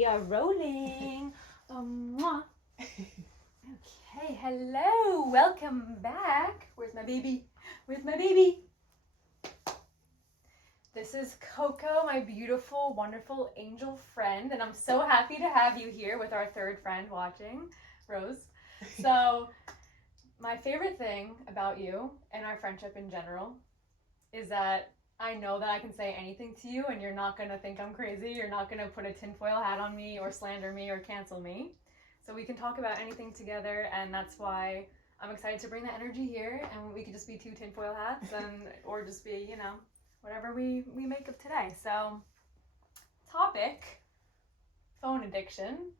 We are rolling. Mwah. Okay, hello. Welcome back. Where's my baby? Where's my baby? This is Coco, my beautiful, wonderful angel friend, and I'm so happy to have you here with our third friend watching, Rose. So, my favorite thing about you and our friendship in general is that I know that I can say anything to you and you're not going to think I'm crazy. You're not going to put a tinfoil hat on me or slander me or cancel me. So we can talk about anything together, and that's why I'm excited to bring that energy here, and we could just be two tinfoil hats and or just be, you know, whatever we make of today. So, topic, phone addiction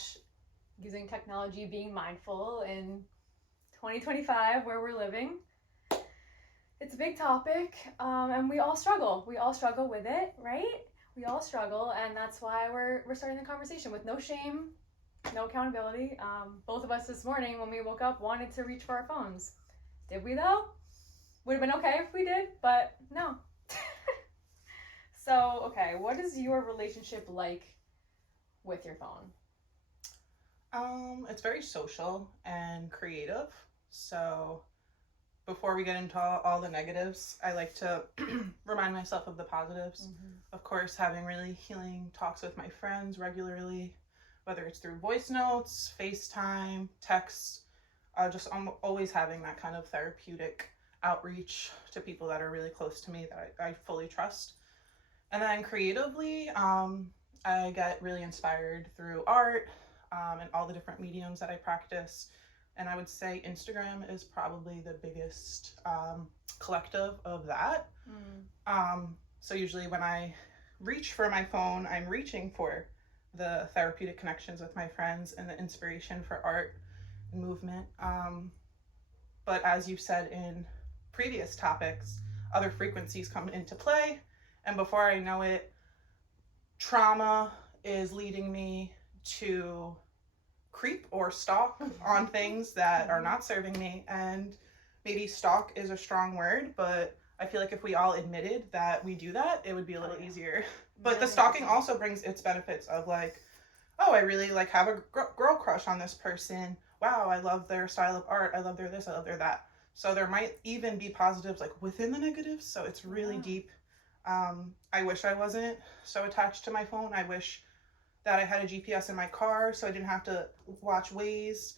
/ using technology, being mindful in 2025 where we're living. It's a big topic, and we all struggle. We all struggle with it, right? We all struggle, and that's why we're starting the conversation with no shame, no accountability. Both of us this morning when we woke up wanted to reach for our phones. Did we though? Would have been okay if we did, but no. So, okay, what is your relationship like with your phone? It's very social and creative. So before we get into all the negatives, I like to remind myself of the positives. Of course, having really healing talks with my friends regularly, whether it's through voice notes, FaceTime, texts, just always having that kind of therapeutic outreach to people that are really close to me that I fully trust. And then creatively, I get really inspired through art and all the different mediums that I practice. And I would say Instagram is probably the biggest collective of that. So usually when I reach for my phone, I'm reaching for the therapeutic connections with my friends and the inspiration for art and movement. But as you've said in previous topics, other frequencies come into play. And before I know it, trauma is leading me to creep or stalk on things that are not serving me. And maybe stalk is a strong word, but I feel like if we all admitted that we do that, it would be a little easier. But the stalking also brings its benefits of like, oh, I really like have a girl crush on this person. Wow, I love their style of art. I love their this, I love their that. So there might even be positives like within the negatives. So it's really deep. I wish I wasn't so attached to my phone. I wish that I had a GPS in my car so I didn't have to watch Waze.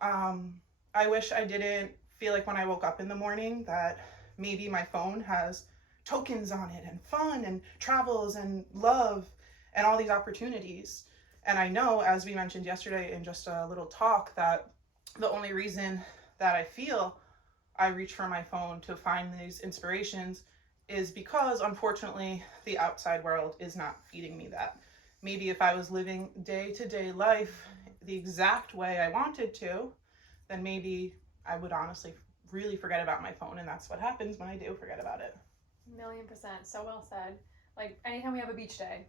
I wish I didn't feel like when I woke up in the morning that maybe my phone has tokens on it and fun and travels and love and all these opportunities. And I know, as we mentioned yesterday in just a little talk, that the only reason that I feel I reach for my phone to find these inspirations is because, unfortunately, the outside world is not feeding me that. Maybe if I was living day-to-day life the exact way I wanted to, then maybe I would honestly really forget about my phone, and that's what happens when I do forget about it. 1,000,000%. So well said. Like, anytime we have a beach day,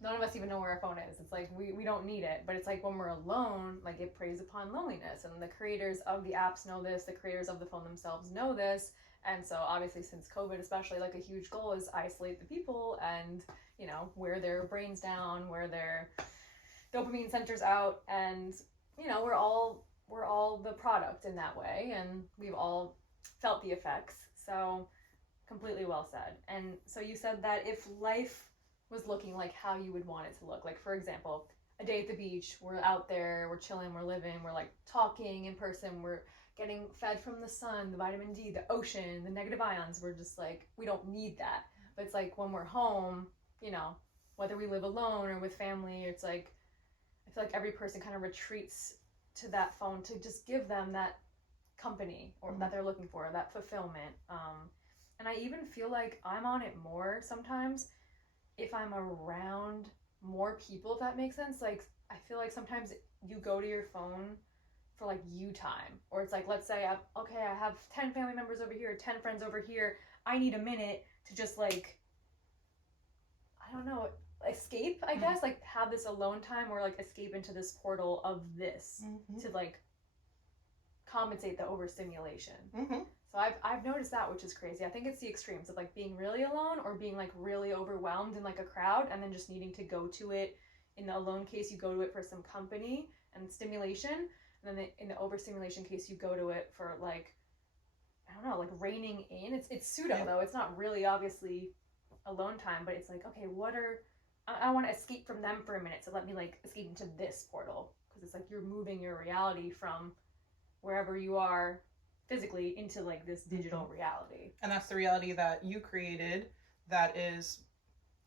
none of us even know where our phone is. It's like, we don't need it, but it's like when we're alone, like it preys upon loneliness, and the creators of the apps know this, the creators of the phone themselves know this, and so obviously since COVID especially, like a huge goal is isolate the people and, you know, wear their brains down, wear their dopamine centers out, and, you know, we're all the product in that way, and we've all felt the effects. So completely well said. And so you said that if life was looking like how you would want it to look, like for example, a day at the beach, we're out there, we're chilling, we're living, we're like talking in person, we're getting fed from the sun, the vitamin D, the ocean, the negative ions, we're just like, we don't need that. But it's like when we're home, you know, whether we live alone or with family, it's like, I feel like every person kind of retreats to that phone to just give them that company or that they're looking for, that fulfillment. And I even feel like I'm on it more sometimes if I'm around more people, if that makes sense. Like, I feel like sometimes you go to your phone for like you time, or it's like, let's say I have 10 family members over here, 10 friends over here, I need a minute to just like, I don't know, escape, I guess, like have this alone time or like escape into this portal of this to like compensate the overstimulation. So I've noticed that, which is crazy. I think it's the extremes of like being really alone or being like really overwhelmed in like a crowd and then just needing to go to it in the alone case, you go to it for some company and stimulation. And then in the overstimulation case, you go to it for like, I don't know, like reining in. It's pseudo though. It's not really obviously alone time, but it's like, okay, I want to escape from them for a minute. So let me like escape into this portal. Because it's like you're moving your reality from wherever you are physically into like this digital reality. And that's the reality that you created that is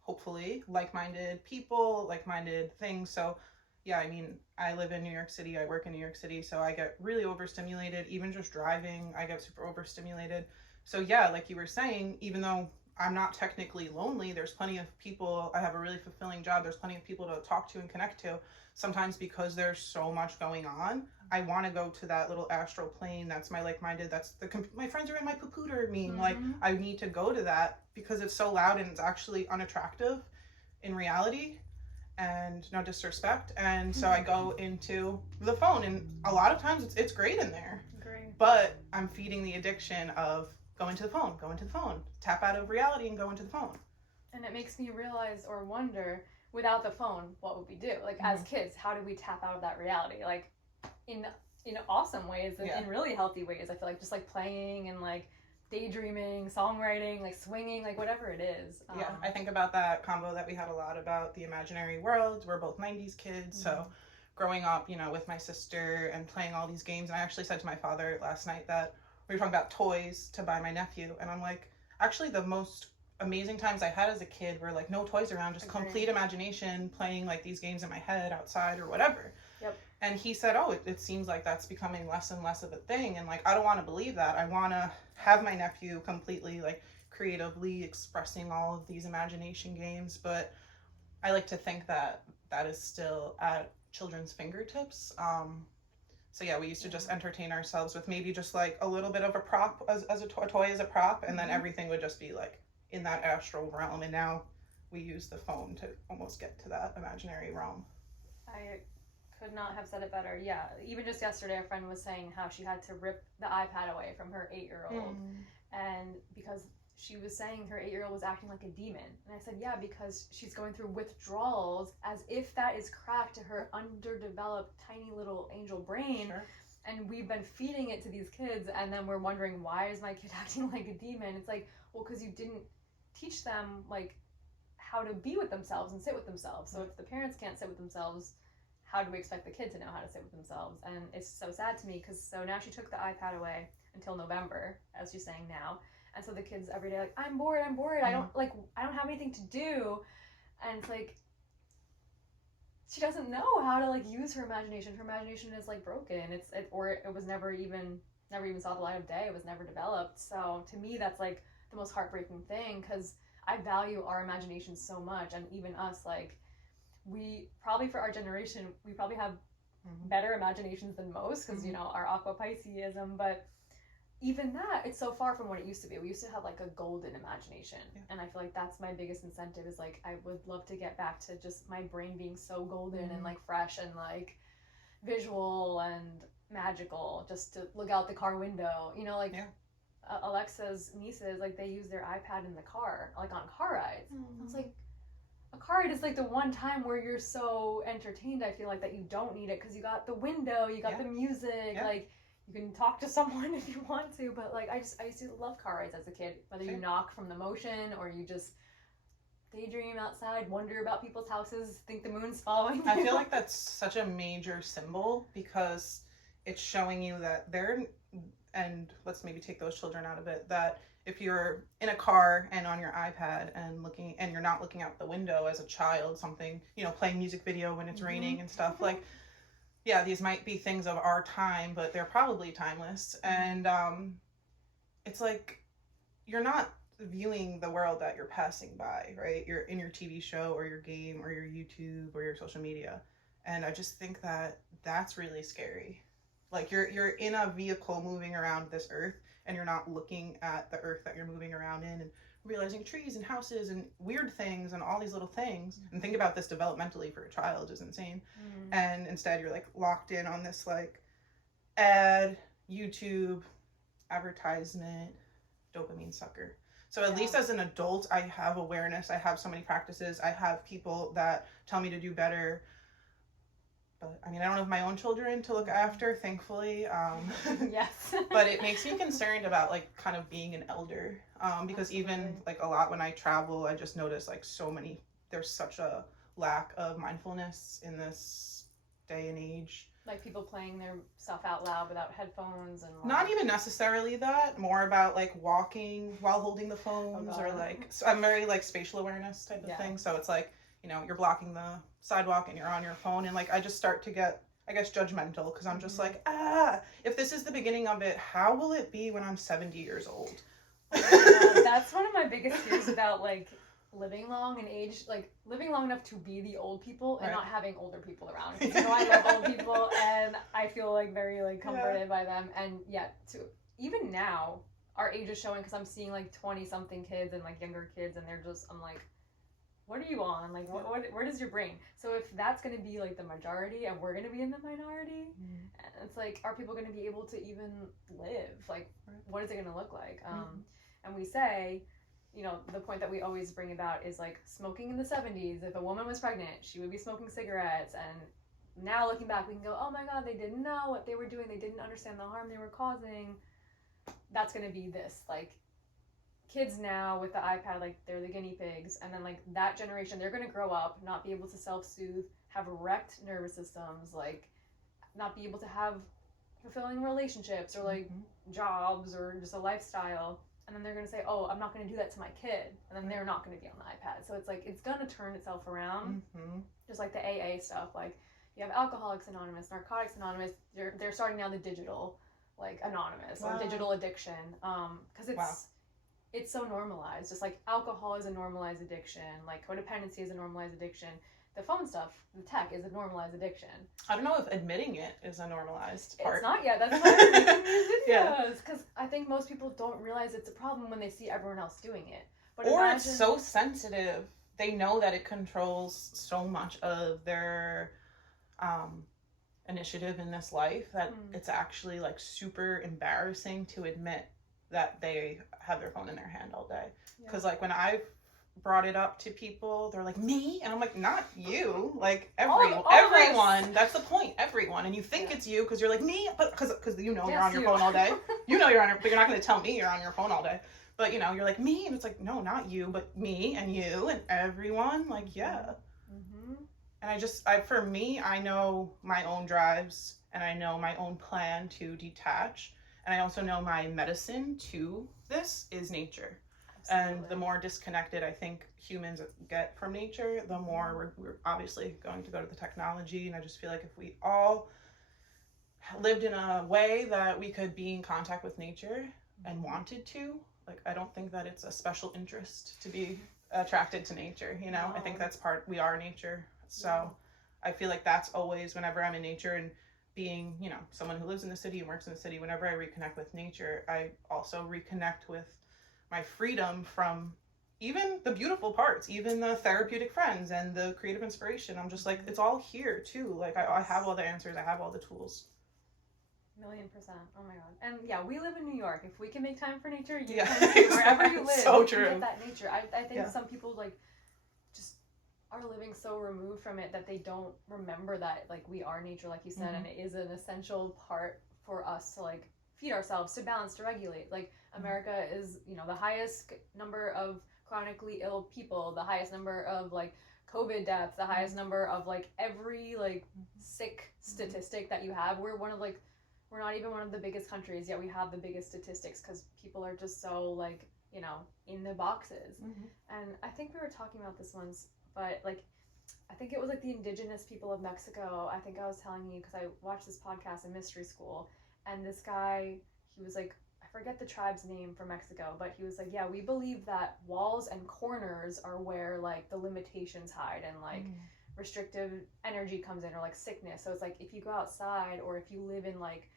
hopefully like-minded people, like-minded things. So yeah, I mean, I live in New York City, I work in New York City, so I get really overstimulated. Even just driving, I get super overstimulated. So yeah, like you were saying, even though I'm not technically lonely, there's plenty of people, I have a really fulfilling job, there's plenty of people to talk to and connect to. Sometimes because there's so much going on, I want to go to that little astral plane that's my like-minded, that's my friends are in my poo-pooter meme. Like, I need to go to that because it's so loud and it's actually unattractive in reality, and no disrespect. And so I go into the phone, and a lot of times it's great in there. Great. But I'm feeding the addiction of go into the phone, tap out of reality and go into the phone. And it makes me realize or wonder, without the phone, what would we do? Like as kids, how do we tap out of that reality? Like in awesome ways and in really healthy ways. I feel like just like playing and like daydreaming, songwriting, like swinging, like whatever it is. Yeah, I think about that combo that we had a lot about the imaginary world. We're both 90s kids, so growing up, you know, with my sister and playing all these games. And I actually said to my father last night that we were talking about toys to buy my nephew, and I'm like, actually the most amazing times I had as a kid were like no toys around, just complete imagination, playing like these games in my head outside or whatever. Yep. And he said, oh, it seems like that's becoming less and less of a thing. And like, I don't want to believe that. I want to have my nephew completely like creatively expressing all of these imagination games. But I like to think that that is still at children's fingertips. So yeah, we used to just entertain ourselves with maybe just like a little bit of a prop as a toy as a prop. And then everything would just be like in that astral realm. And now we use the phone to almost get to that imaginary realm. I could not have said it better. Yeah, even just yesterday a friend was saying how she had to rip the iPad away from her 8-year-old and because she was saying her 8-year-old was acting like a demon. And I said, yeah, because she's going through withdrawals as if that is cracked to her underdeveloped tiny little angel brain. And we've been feeding it to these kids, and then we're wondering, why is my kid acting like a demon? It's like, well, because you didn't teach them like how to be with themselves and sit with themselves. So if the parents can't sit with themselves, how do we expect the kid to know how to sit with themselves? And it's so sad to me because so now she took the iPad away until November, as she's saying now. And so the kids every day like, I'm bored. I don't have anything to do. And it's like, she doesn't know how to like use her imagination. Her imagination is like broken. It was never even saw the light of day. It was never developed. So to me, that's like the most heartbreaking thing because I value our imagination so much. And even us, like, we probably for our generation, we probably have better imaginations than most because, you know, our aqua Pisceism, but even that, it's so far from what it used to be. We used to have like a golden imagination. And I feel like that's my biggest incentive is like, I would love to get back to just my brain being so golden and like fresh and like visual and magical, just to look out the car window, you know, like Alexa's nieces, like they use their iPad in the car, like on car rides. I was like, a car ride is like the one time where you're so entertained, I feel like, that you don't need it because you got the window, you got the music, like you can talk to someone if you want to, but like I used to love car rides as a kid, whether you knock from the motion or you just daydream outside, wonder about people's houses, think the moon's following you. I feel like that's such a major symbol because it's showing you that and let's maybe take those children out of it, that if you're in a car and on your iPad and you're not looking out the window as a child, something, you know, playing music video when it's raining and stuff, like, yeah, these might be things of our time, but they're probably timeless. And it's like, you're not viewing the world that you're passing by, right? You're in your TV show or your game or your YouTube or your social media. And I just think that that's really scary. Like you're in a vehicle moving around this earth and you're not looking at the earth that you're moving around in and realizing trees and houses and weird things and all these little things. And think about this developmentally for a child is insane. And instead you're like locked in on this like ad, YouTube, advertisement, dopamine sucker. So at least as an adult, I have awareness. I have so many practices. I have people that tell me to do better. But I mean, I don't have my own children to look after, thankfully. Yes. But it makes me concerned about like kind of being an elder, because even like a lot when I travel, I just notice like there's such a lack of mindfulness in this day and age. Like people playing their stuff out loud without headphones and like... Not even necessarily that, more about like walking while holding the phones, or like, so I'm very like spatial awareness type of thing. So it's like, you know, you're blocking the sidewalk and you're on your phone, and like I just start to get, I guess, judgmental, because I'm just like, if this is the beginning of it, how will it be when I'm 70 years old? That's one of my biggest fears about like living long and age, like living long enough to be the old people and not having older people around. You know, I love old people and I feel like very like comforted by them, and yet to even now our age is showing, because I'm seeing like 20 something kids and like younger kids, and they're just, I'm like, what are you on? Like, where does your brain? So if that's going to be like the majority and we're going to be in the minority, it's like, are people going to be able to even live? Like, what is it going to look like? And we say, you know, the point that we always bring about is like smoking in the 70s. If a woman was pregnant, she would be smoking cigarettes. And now looking back, we can go, oh my God, they didn't know what they were doing. They didn't understand the harm they were causing. That's going to be this, like, kids now with the iPad, like they're the guinea pigs, and then like that generation, they're going to grow up, not be able to self-soothe, have wrecked nervous systems, like not be able to have fulfilling relationships or like jobs or just a lifestyle, and then they're going to say, oh, I'm not going to do that to my kid, and then they're not going to be on the iPad. So it's like, it's going to turn itself around. Just like the AA stuff, like you have Alcoholics Anonymous, Narcotics Anonymous, they're starting now the digital, like Anonymous, or digital addiction, because it's so normalized. Just like alcohol is a normalized addiction, like codependency is a normalized addiction. The phone stuff, the tech, is a normalized addiction. I don't know if admitting it is a normalized part. It's not yet. That's why I'm making these videos. Because I think most people don't realize it's a problem when they see everyone else doing it. But or it's so sensitive. They know that it controls so much of their initiative in this life that it's actually like super embarrassing to admit that they have their phone in their hand all day. Because like when I've brought it up to people, they're like, me? And I'm like, not you, like everyone. That's the point, everyone. And you think it's you because you're like, me? But because you know you're on your phone all day. You know you're on your, but you're not going to tell me you're on your phone all day. But you know, you're like, me? And it's like, no, not you, but me and you and everyone. Like, and for me, I know my own drives and I know my own plan to detach. And I also know my medicine to this is nature. Absolutely. And the more disconnected I think humans get from nature, the more we're obviously going to go to the technology. And I just feel like if we all lived in a way that we could be in contact with nature and wanted to, like, I don't think that it's a special interest to be attracted to nature, you know? I think that's we are nature. So I feel like that's always, whenever I'm in nature and being, you know, someone who lives in the city and works in the city, whenever I reconnect with nature, I also reconnect with my freedom from even the beautiful parts, even the therapeutic friends and the creative inspiration. I'm just like, it's all here too. Like I have all the answers. I have all the tools. 1,000,000%. Oh my God. And yeah, we live in New York. If we can make time for nature, you can too. Wherever you live, so you can get that nature. I think some people like just are living so removed from it that they don't remember that like we are nature, like you said, and it is an essential part for us to like feed ourselves, to balance, to regulate. Like America is, you know, the highest number of chronically ill people, the highest number of like COVID deaths, the highest number of like every like sick statistic that you have. We're not even one of the biggest countries, yet we have the biggest statistics because people are just so like, you know, in the boxes. And I think we were talking about this once, but like, I think it was like the indigenous people of Mexico. I think I was telling you because I watched this podcast in mystery school, and this guy, he was like, I forget the tribe's name from Mexico, but he was like, yeah, we believe that walls and corners are where like the limitations hide and like restrictive energy comes in, or like sickness. So it's like if you go outside or if you live in like,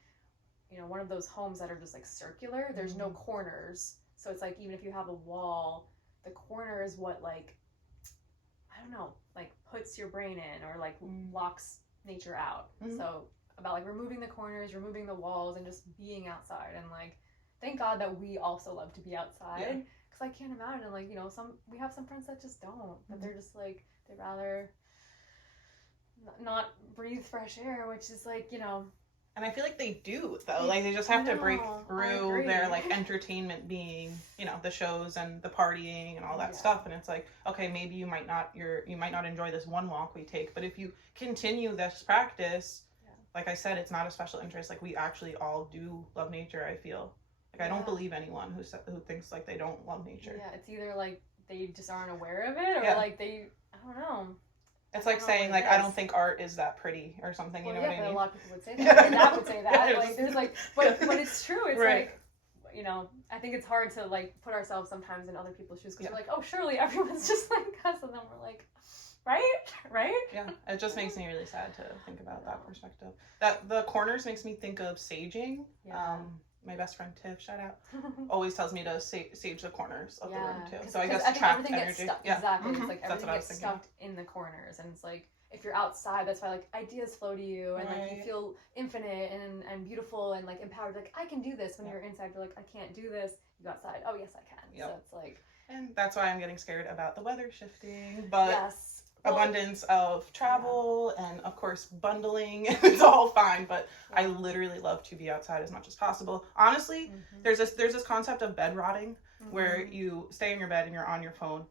you know, one of those homes that are just like circular, there's no corners. So it's like even if you have a wall, the corner is what like, I don't know, like puts your brain in or like locks nature out. So about like removing the corners, removing the walls, and just being outside. And like, thank God that we also love to be outside, because I can't imagine, like, you know, we have some friends that just don't, but they're just like, they'd rather not breathe fresh air, which is like, you know. And I feel like they do, though. Like, they just have to break through their, like, entertainment being, you know, the shows and the partying and all that stuff. And it's like, okay, maybe you might not enjoy this one walk we take, but if you continue this practice, like I said, it's not a special interest. Like, we actually all do love nature, I feel. Like, I don't believe anyone who thinks, like, they don't love nature. Yeah, it's either, like, they just aren't aware of it, or, like, they, I don't know. It's like saying, like, I don't think art is that pretty or something, you know what I mean? Yeah, but a lot of people would say that. Like, that would say that. Like, there's, like, but it's true. It's like, you know, I think it's hard to, like, put ourselves sometimes in other people's shoes, because we're like, oh, surely everyone's just like us, and then we're like, right? Yeah, it just makes me really sad to think about that perspective. That the corners makes me think of saging. My best friend Tiff, shout out, always tells me to sage the corners of the room too. So I guess trap energy. Gets stuck. Exactly. It's like everything gets stuck in the corners, and it's like, if you're outside, that's why, like, ideas flow to you, and like you feel infinite and beautiful and like empowered. Like, I can do this. When you're inside, you're like, I can't do this. You go outside. Oh yes, I can. So it's like. And that's why I'm getting scared about the weather shifting. But abundance of travel and of course bundling, it's all fine, but I literally love to be outside as much as possible. Honestly, there's this concept of bed rotting, where you stay in your bed and you're on your phone.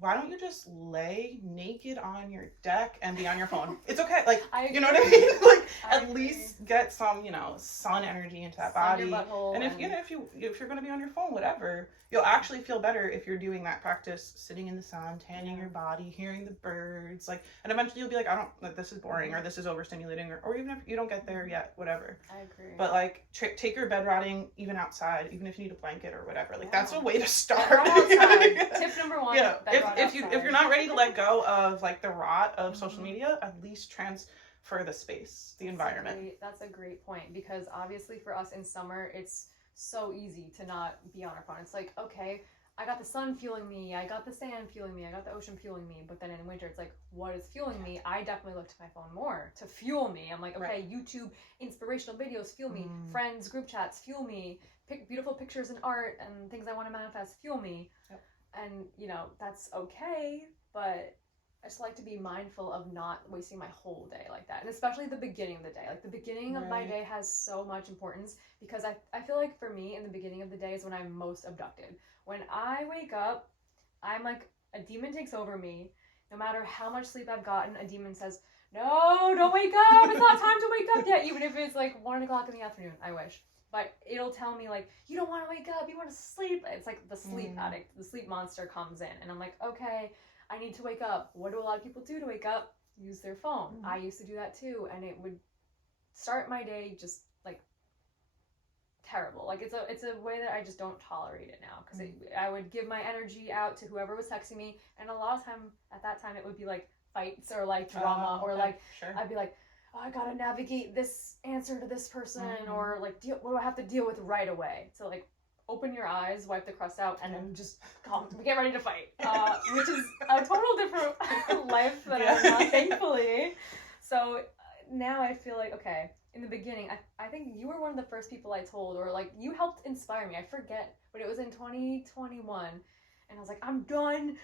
Why don't you just lay naked on your deck and be on your phone? It's okay. Like, you know what I mean? Like, at least get some, you know, sun energy into that body. And if you're going to be on your phone, whatever, you'll actually feel better if you're doing that practice, sitting in the sun, tanning your body, hearing the birds, like, and eventually you'll be like, this is boring, or this is overstimulating, or even if you don't get there yet, whatever. I agree. But like, take your bed rotting even outside, even if you need a blanket or whatever. Like, that's a way to start. Tip number 1. Yeah. If you're not ready to let go of like the rot of social media, at least transfer the space, the environment. That's a great point, because obviously for us in summer, it's so easy to not be on our phone. It's like, okay, I got the sun fueling me, I got the sand fueling me, I got the ocean fueling me, but then in winter it's like, what is fueling me? I definitely look to my phone more to fuel me. I'm like, okay, YouTube inspirational videos fuel me, friends group chats fuel me, beautiful pictures and art and things I want to manifest fuel me. And, you know, that's okay, but I just like to be mindful of not wasting my whole day like that. And especially the beginning of the day. Like, the beginning of my day has so much importance, because I feel like for me, in the beginning of the day is when I'm most abducted. When I wake up, I'm like, a demon takes over me. No matter how much sleep I've gotten, a demon says, no, don't wake up. It's not time to wake up yet. Even if it's like 1 o'clock in the afternoon, I wish. But it'll tell me, like, you don't want to wake up, you want to sleep. It's like the sleep addict, the sleep monster comes in. And I'm like, okay, I need to wake up. What do a lot of people do to wake up? Use their phone. I used to do that too. And it would start my day just, like, terrible. Like, it's a way that I just don't tolerate it now. Because I would give my energy out to whoever was texting me. And a lot of time, at that time, it would be, like, fights or, like, drama. Or, like, I'd be like, oh, I gotta navigate this answer to this person, or like, what do I have to deal with right away? So like, open your eyes, wipe the crust out, and then just get ready to fight, which is a total different life that I'm not, thankfully. So now I feel like, okay, in the beginning, I think you were one of the first people I told, or like, you helped inspire me. I forget, but it was in 2021, and I was like, I'm done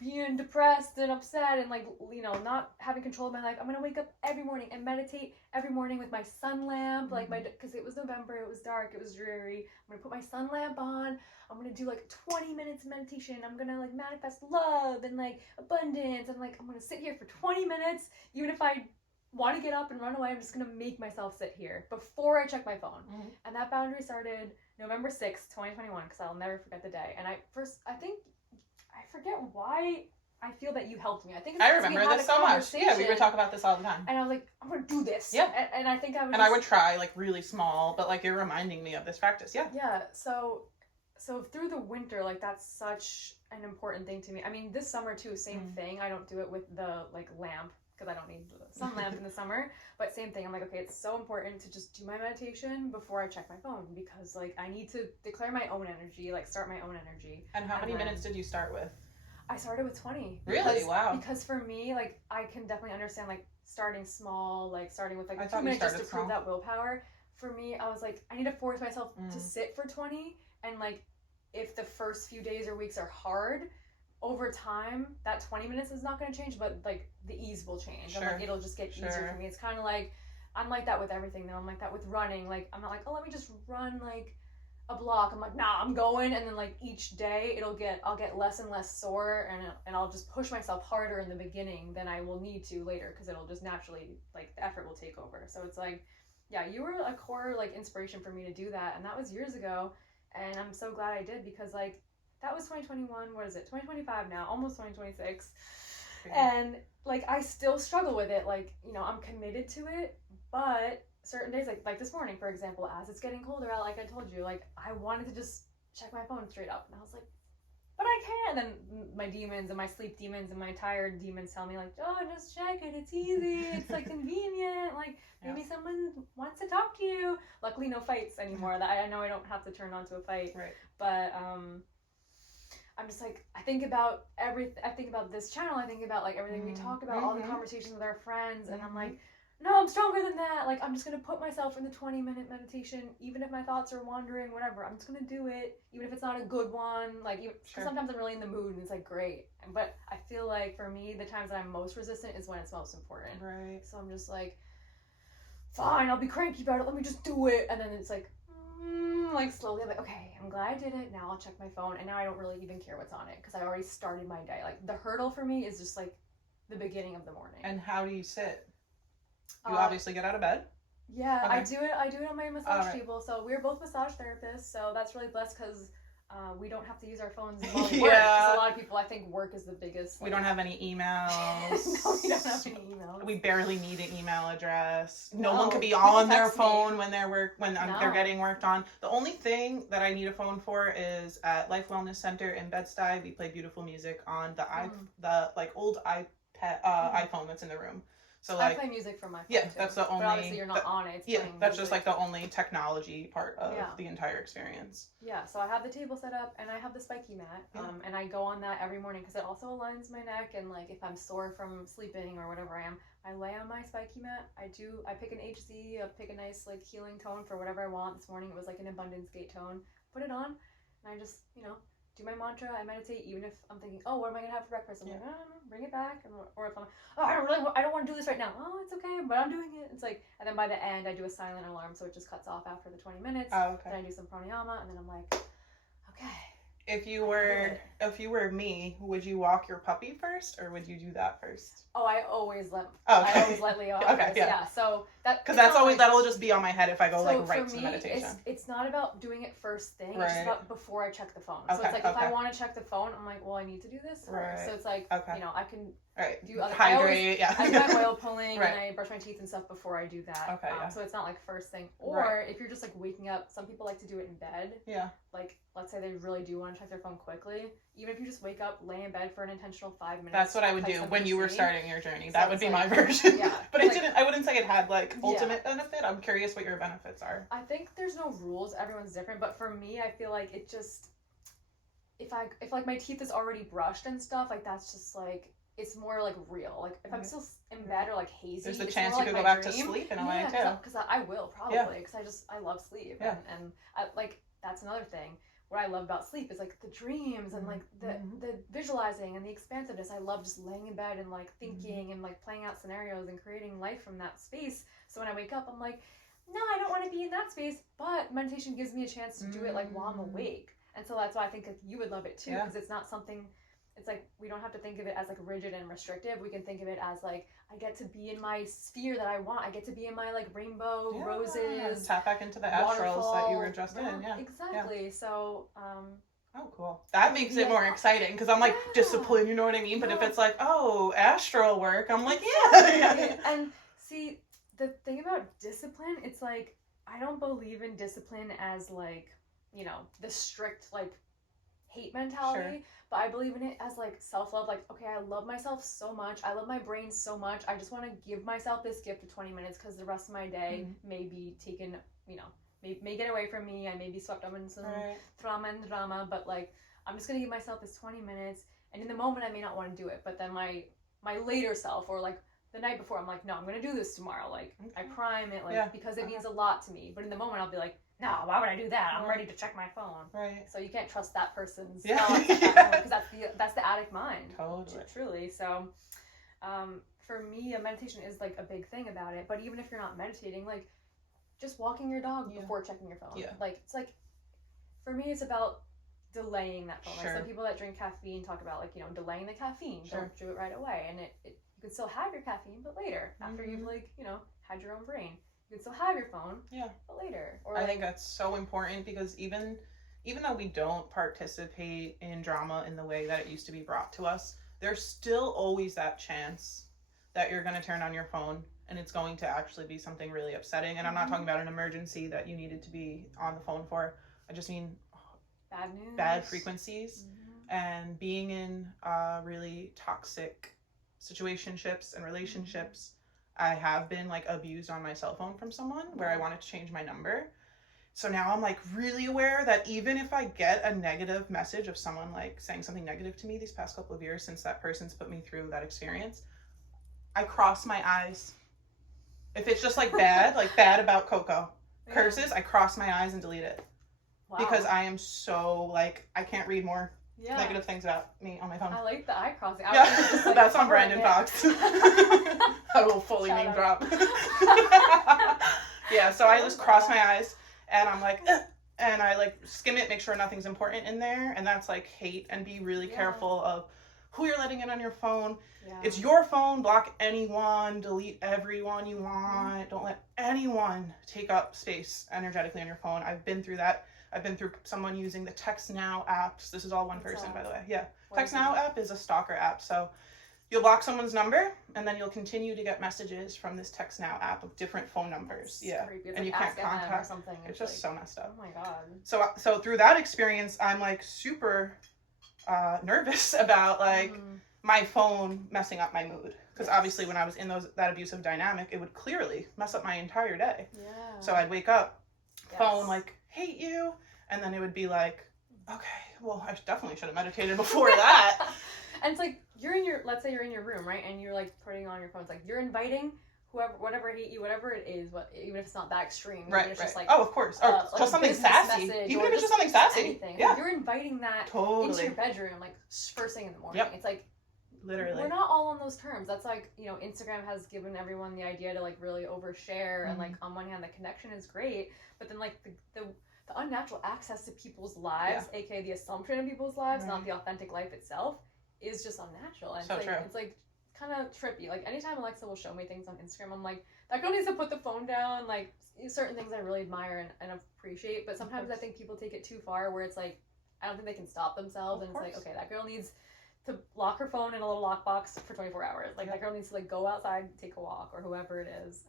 being depressed and upset and, like, you know, not having control of my life. I'm gonna wake up every morning and meditate every morning with my sun lamp, like, because it was November, it was dark, it was dreary. I'm gonna put my sun lamp on. I'm gonna do like 20 minutes of meditation. I'm gonna like manifest love and like abundance, and like, I'm gonna sit here for 20 minutes. Even if I want to get up and run away, I'm just gonna make myself sit here before I check my phone. And that boundary started November 6th, 2021, because I'll never forget the day. And I forget why I feel that you helped me. I think it's I remember this so much. Yeah, we would talk about this all the time. And I was like, I'm gonna do this. Yeah. And I think I would. And I would try like really small, but like, you're reminding me of this practice. Yeah. Yeah. So through the winter, like, that's such an important thing to me. I mean, this summer too, same thing. I don't do it with the like lamp, because I don't need the sun lamp in the summer. But same thing. I'm like, okay, it's so important to just do my meditation before I check my phone, because like, I need to declare my own energy, like start my own energy. And how many minutes did you start with? I started with 20. Really? Wow. Because for me, like, I can definitely understand, like, starting small, like, starting with, like, 2 minutes just to prove that willpower. For me, I was like, I need to force myself to sit for 20 and, like, if the first few days or weeks are hard, over time, that 20 minutes is not going to change, but like the ease will change. Sure. And like it'll just get easier for me. It's kind of like, I'm like that with everything though. I'm like that with running. Like, I'm not like, oh, let me just run like a block. I'm like, nah, I'm going. And then like each day I'll get less and less sore, and I'll just push myself harder in the beginning than I will need to later, because it'll just naturally, like, the effort will take over. So it's like, yeah, you were a core like inspiration for me to do that. And that was years ago. And I'm so glad I did, because like, that was 2021. What is it? 2025 now, almost 2026. And like, I still struggle with it. Like, you know, I'm committed to it, but certain days, like this morning, for example, as it's getting colder out, like I told you, like I wanted to just check my phone straight up, and I was like, but I can't. And then my demons and my sleep demons and my tired demons tell me like, oh, just check it. It's easy. It's like convenient. Like maybe someone wants to talk to you. Luckily, no fights anymore. That I know I don't have to turn on to a fight. Right. But I'm just like, I think about this channel. I think about like everything we talk about, all the conversations with our friends, and I'm like, no, I'm stronger than that. Like, I'm just going to put myself in the 20-minute meditation, even if my thoughts are wandering, whatever. I'm just going to do it, even if it's not a good one. Like, sometimes I'm really in the mood and it's like, great. But I feel like for me, the times that I'm most resistant is when it's most important. Right. So I'm just like, fine, I'll be cranky about it. Let me just do it. And then it's like slowly, I'm like, okay, I'm glad I did it. Now I'll check my phone. And now I don't really even care what's on it, because I already started my day. Like, the hurdle for me is just like the beginning of the morning. And how do you sit? You obviously get out of bed. Yeah, okay. I do it on my massage table. So we're both massage therapists, so that's really blessed, because we don't have to use our phones while we work. Because a lot of people, I think, work is the biggest. We don't have any emails. No, we don't have any emails. We barely need an email address. No one could be on their phone when they're getting worked on. The only thing that I need a phone for is at Life Wellness Center in Bed-Stuy. We play beautiful music on the like old iPad iPhone that's in the room. So like, I play music from my phone too, that's the only. But obviously you're not on it. That's just like the only technology part of the entire experience. Yeah, so I have the table set up, and I have the spiky mat, and I go on that every morning, because it also aligns my neck, and like if I'm sore from sleeping or whatever I am, I lay on my spiky mat. I pick an HZ, I pick a nice like healing tone for whatever I want. This morning it was like an abundance gate tone. Put it on, and I just, do my mantra. I meditate, even if I'm thinking, oh, what am I gonna have for breakfast? I'm like, bring it back. Or if I'm like, oh, I don't want to do this right now. Oh, it's okay, but I'm doing it. It's like, and then by the end, I do a silent alarm, so it just cuts off after the 20 minutes. Oh, okay. Then I do some pranayama, and then I'm like, okay. If you were me, would you walk your puppy first, or would you do that first? Oh, I always let Leo out Okay, first. yeah. Yeah. So because that's always that'll just be on my head if I go right to the meditation. It's not about doing it first thing. Right. It's just about before I check the phone. Okay, So it's like if I want to check the phone, I'm like, well, I need to do this first. Right. So it's like, I can do other. Hydrate. I do my oil pulling and I brush my teeth and stuff before I do that. Okay. So it's not like first thing. Or if you're just like waking up, some people like to do it in bed. Yeah. Like, let's say they really do want to check their phone quickly. Even if you just wake up, lay in bed for an intentional 5 minutes. That's what I would do when you were starting your journey. That would be my version. Yeah. But I wouldn't say it had like ultimate benefit. I'm curious what your benefits are. I think there's no rules. Everyone's different. But for me, I feel like it just, if like my teeth is already brushed and stuff, like that's just like, it's more like real. Like if I'm still in bed or like hazy, there's the chance you could go back to sleep in a way too. Because I will probably, because I love sleep. Yeah. And I, like, that's another thing. What I love about sleep is like the dreams and like the visualizing and the expansiveness. I love just laying in bed and like thinking and like playing out scenarios and creating life from that space. So when I wake up, I'm like, no, I don't want to be in that space, but meditation gives me a chance to do it like while I'm awake. And so that's why I think that you would love it too, because it's not something, it's like, we don't have to think of it as like rigid and restrictive. We can think of it as like, I get to be in my sphere that I want. I get to be in my like rainbow, roses. Tap back into the astrals that you were just in. Yeah, exactly. Yeah. So, oh, cool. That makes it more exciting, because I'm like, discipline, you know what I mean? But if it's like, oh, astral work, I'm like, And see, the thing about discipline, it's like, I don't believe in discipline as like, the strict like hate mentality, but I believe in it as like self-love. Like, okay, I love myself so much, I love my brain so much, I just want to give myself this gift of 20 minutes, because the rest of my day may be taken, may get away from me. I may be swept up in some trauma and drama, but like, I'm just gonna give myself this 20 minutes, and in the moment I may not want to do it, but then my later self, or like the night before, I'm like, no, I'm gonna do this tomorrow. Like, I prime it, like, because it means a lot to me. But in the moment, I'll be like, no, why would I do that? I'm ready to check my phone. Right. So you can't trust that person's Yeah. thoughts at that moment, because that's the addict mind. Totally. Truly. So, for me, a meditation is like a big thing about it. But even if you're not meditating, like just walking your dog before checking your phone. Yeah. Like it's like, for me, it's about delaying that phone. Sure. Like some people that drink caffeine talk about, like, you know, delaying the caffeine. Sure. Don't do it right away. And you can still have your caffeine, but later, after you've, like, you know, had your own brain. You can still have your phone, but later. Or I think that's so important, because even though we don't participate in drama in the way that it used to be brought to us, there's still always that chance that you're going to turn on your phone and it's going to actually be something really upsetting. And I'm not talking about an emergency that you needed to be on the phone for. I just mean bad news, bad frequencies, and being in really toxic situationships and relationships. I have been like abused on my cell phone from someone where I wanted to change my number. So now I'm like really aware that even if I get a negative message of someone like saying something negative to me these past couple of years, since that person's put me through that experience, I cross my eyes. If it's just like bad, like bad about COCO, curses, I cross my eyes and delete it. Wow. Because I am so like, I can't read more negative things about me on my phone. I like the eye crossing. Just, like, that's on Brandon Fox. I will fully name drop. Yeah, so I just cross my eyes and I'm like, and I like skim it, make sure nothing's important in there. And that's like hate, and be really careful of who you're letting in on your phone. Yeah. It's your phone. Block anyone, delete everyone you want. Don't let anyone take up space energetically on your phone. I've been through that. I've been through someone using the Text Now apps. This is all one person, by the way. Yeah. Text Now app is a stalker app. So you'll block someone's number, and then you'll continue to get messages from this Text Now app of different phone numbers. It's creepy. It's and like you can't contact or something. It's just like, so messed up. Oh my God. So through that experience, I'm like super nervous about like my phone messing up my mood. Because obviously when I was in that abusive dynamic, it would clearly mess up my entire day. Yeah. So I'd wake up, phone like, hate you. And then it would be like, okay, well, I definitely should have meditated before that. And it's like, let's say you're in your room, right? And you're like putting on your phone. It's like you're inviting whoever, whatever hate you, whatever it is, even if it's not that extreme. Right, it's right. Just like, of course. Or like just something sassy. Even if it's just something sassy. Anything. Yeah. Like, you're inviting that into your bedroom, like first thing in the morning. Yep. It's like, literally. We're not all on those terms. That's like, you know, Instagram has given everyone the idea to like really overshare. And like on one hand, the connection is great. But then like the unnatural access to people's lives, aka the assumption of people's lives, not the authentic life itself, is just unnatural. And it's like kind of trippy. Like anytime Alexa will show me things on Instagram, I'm like, that girl needs to put the phone down. Like certain things I really admire and appreciate, but sometimes I think people take it too far where it's like, I don't think they can stop themselves. And it's like, okay, that girl needs to lock her phone in a little lockbox for 24 hours. Like that girl needs to like go outside, take a walk, or whoever it is.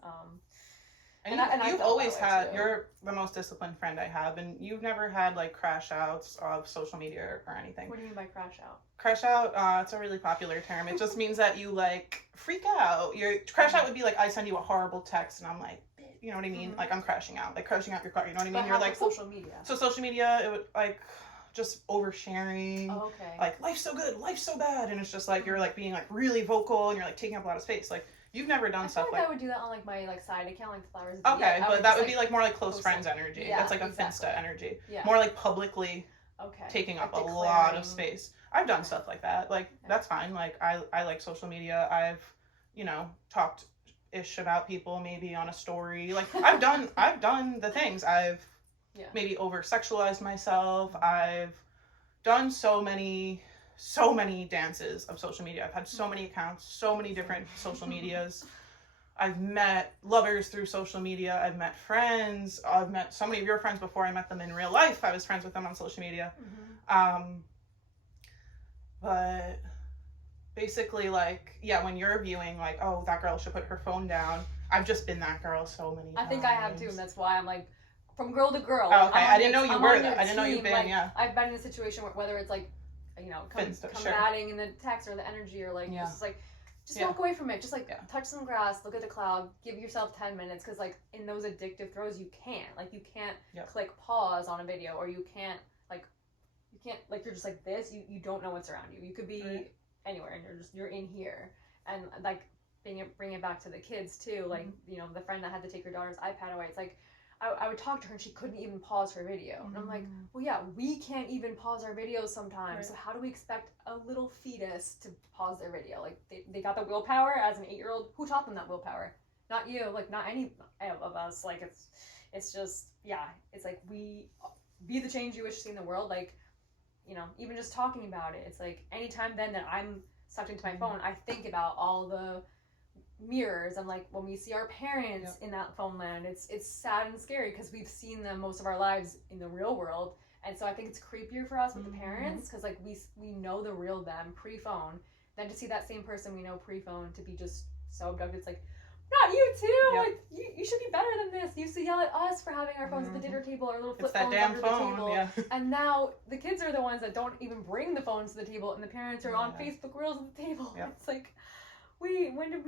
And you've always had, you're the most disciplined friend I have, and you've never had like crash outs of social media or anything. What do you mean by crash out? Crash out, it's a really popular term. It just means that you like freak out. Your crash out would be like, I send you a horrible text and I'm like, you know what I mean? Like I'm crashing out, like crashing out your car. You know what I mean? But you're like social media. So social media, it would like just oversharing. Oh, okay. Like life's so good, life's so bad, and it's just like you're like being like really vocal and you're like taking up a lot of space. Like you've never done stuff like. I would do that on like my like side account, like Flowers. Okay, but that would be like more like close friends energy. Yeah, that's like a Finsta energy. Yeah. More like publicly. Okay. Taking up a lot of space. I've done stuff like that. Like that's fine. Like I like social media. I've, you know, talked ish about people maybe on a story. Like I've done the things. I've maybe over sexualized myself. I've done so many dances of social media. I've had so many accounts, so many different social medias. I've met lovers through social media. I've met friends. I've met so many of your friends before I met them in real life. I was friends with them on social media. But basically, like, when you're viewing, like, oh, that girl should put her phone down. I've just been that girl so many times. I think I have too, and that's why I'm like, from girl to girl. Oh, okay, I didn't know you were that. I didn't know you've been, like, I've been in a situation where whether it's like, you know, combating in the text or the energy or like, just like, just walk away from it. Just like touch some grass, look at the cloud, give yourself 10 minutes. Because like in those addictive throws, you can't click pause on a video, or you can't you're just like this. You don't know what's around you. You could be anywhere, and you're in here. And like bring it back to the kids too. Like you know, the friend that had to take her daughter's iPad away. It's like I would talk to her and she couldn't even pause her video. And I'm like, well, yeah, we can't even pause our videos sometimes. Right. So how do we expect a little fetus to pause their video? Like, they got the willpower as an 8-year-old. Who taught them that willpower? Not you. Like, not any of us. Like, it's just, yeah. It's like, be the change you wish to see in the world. Like, you know, even just talking about it. It's like, anytime then that I'm sucked into my phone, I think about all the mirrors and like when we see our parents in that phone land, it's sad and scary because we've seen them most of our lives in the real world. And so I think it's creepier for us with the parents because like we know the real them pre-phone, than to see that same person we know pre-phone to be just so abducted. It's like, not you too. Like, you should be better than this. You used to yell at us for having our phones at the dinner table or little flip phones under the table. And now the kids are the ones that don't even bring the phones to the table, and the parents are on Facebook Reels at the table. It's like, when did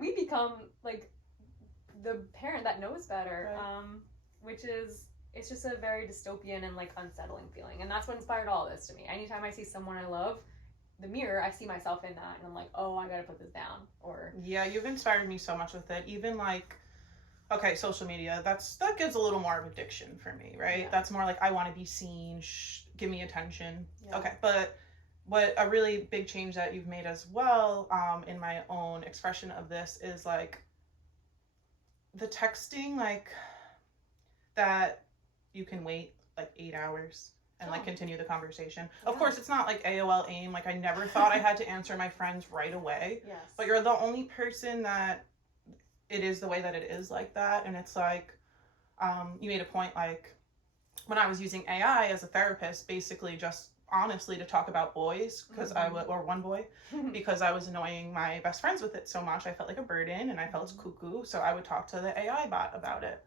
we become like the parent that knows better? Right. Which is, it's just a very dystopian and like unsettling feeling, and that's what inspired all this to me. Anytime I see someone I love, the mirror, I see myself in that, and I'm like, oh, I gotta put this down. Or you've inspired me so much with it. Even like, okay, social media, that gives a little more of addiction for me, right? That's more like, I want to be seen, give me attention. Okay, but what a really big change that you've made as well, in my own expression of this, is like the texting, like that you can wait like 8 hours and like continue the conversation. Of course, it's not like AOL AIM. Like, I never thought I had to answer my friends right away. But you're the only person that it is the way that it is like that. And it's like, you made a point, like when I was using AI as a therapist, basically just honestly to talk about boys, because or one boy, because I was annoying my best friends with it so much. I felt like a burden and I felt cuckoo. So I would talk to the AI bot about it.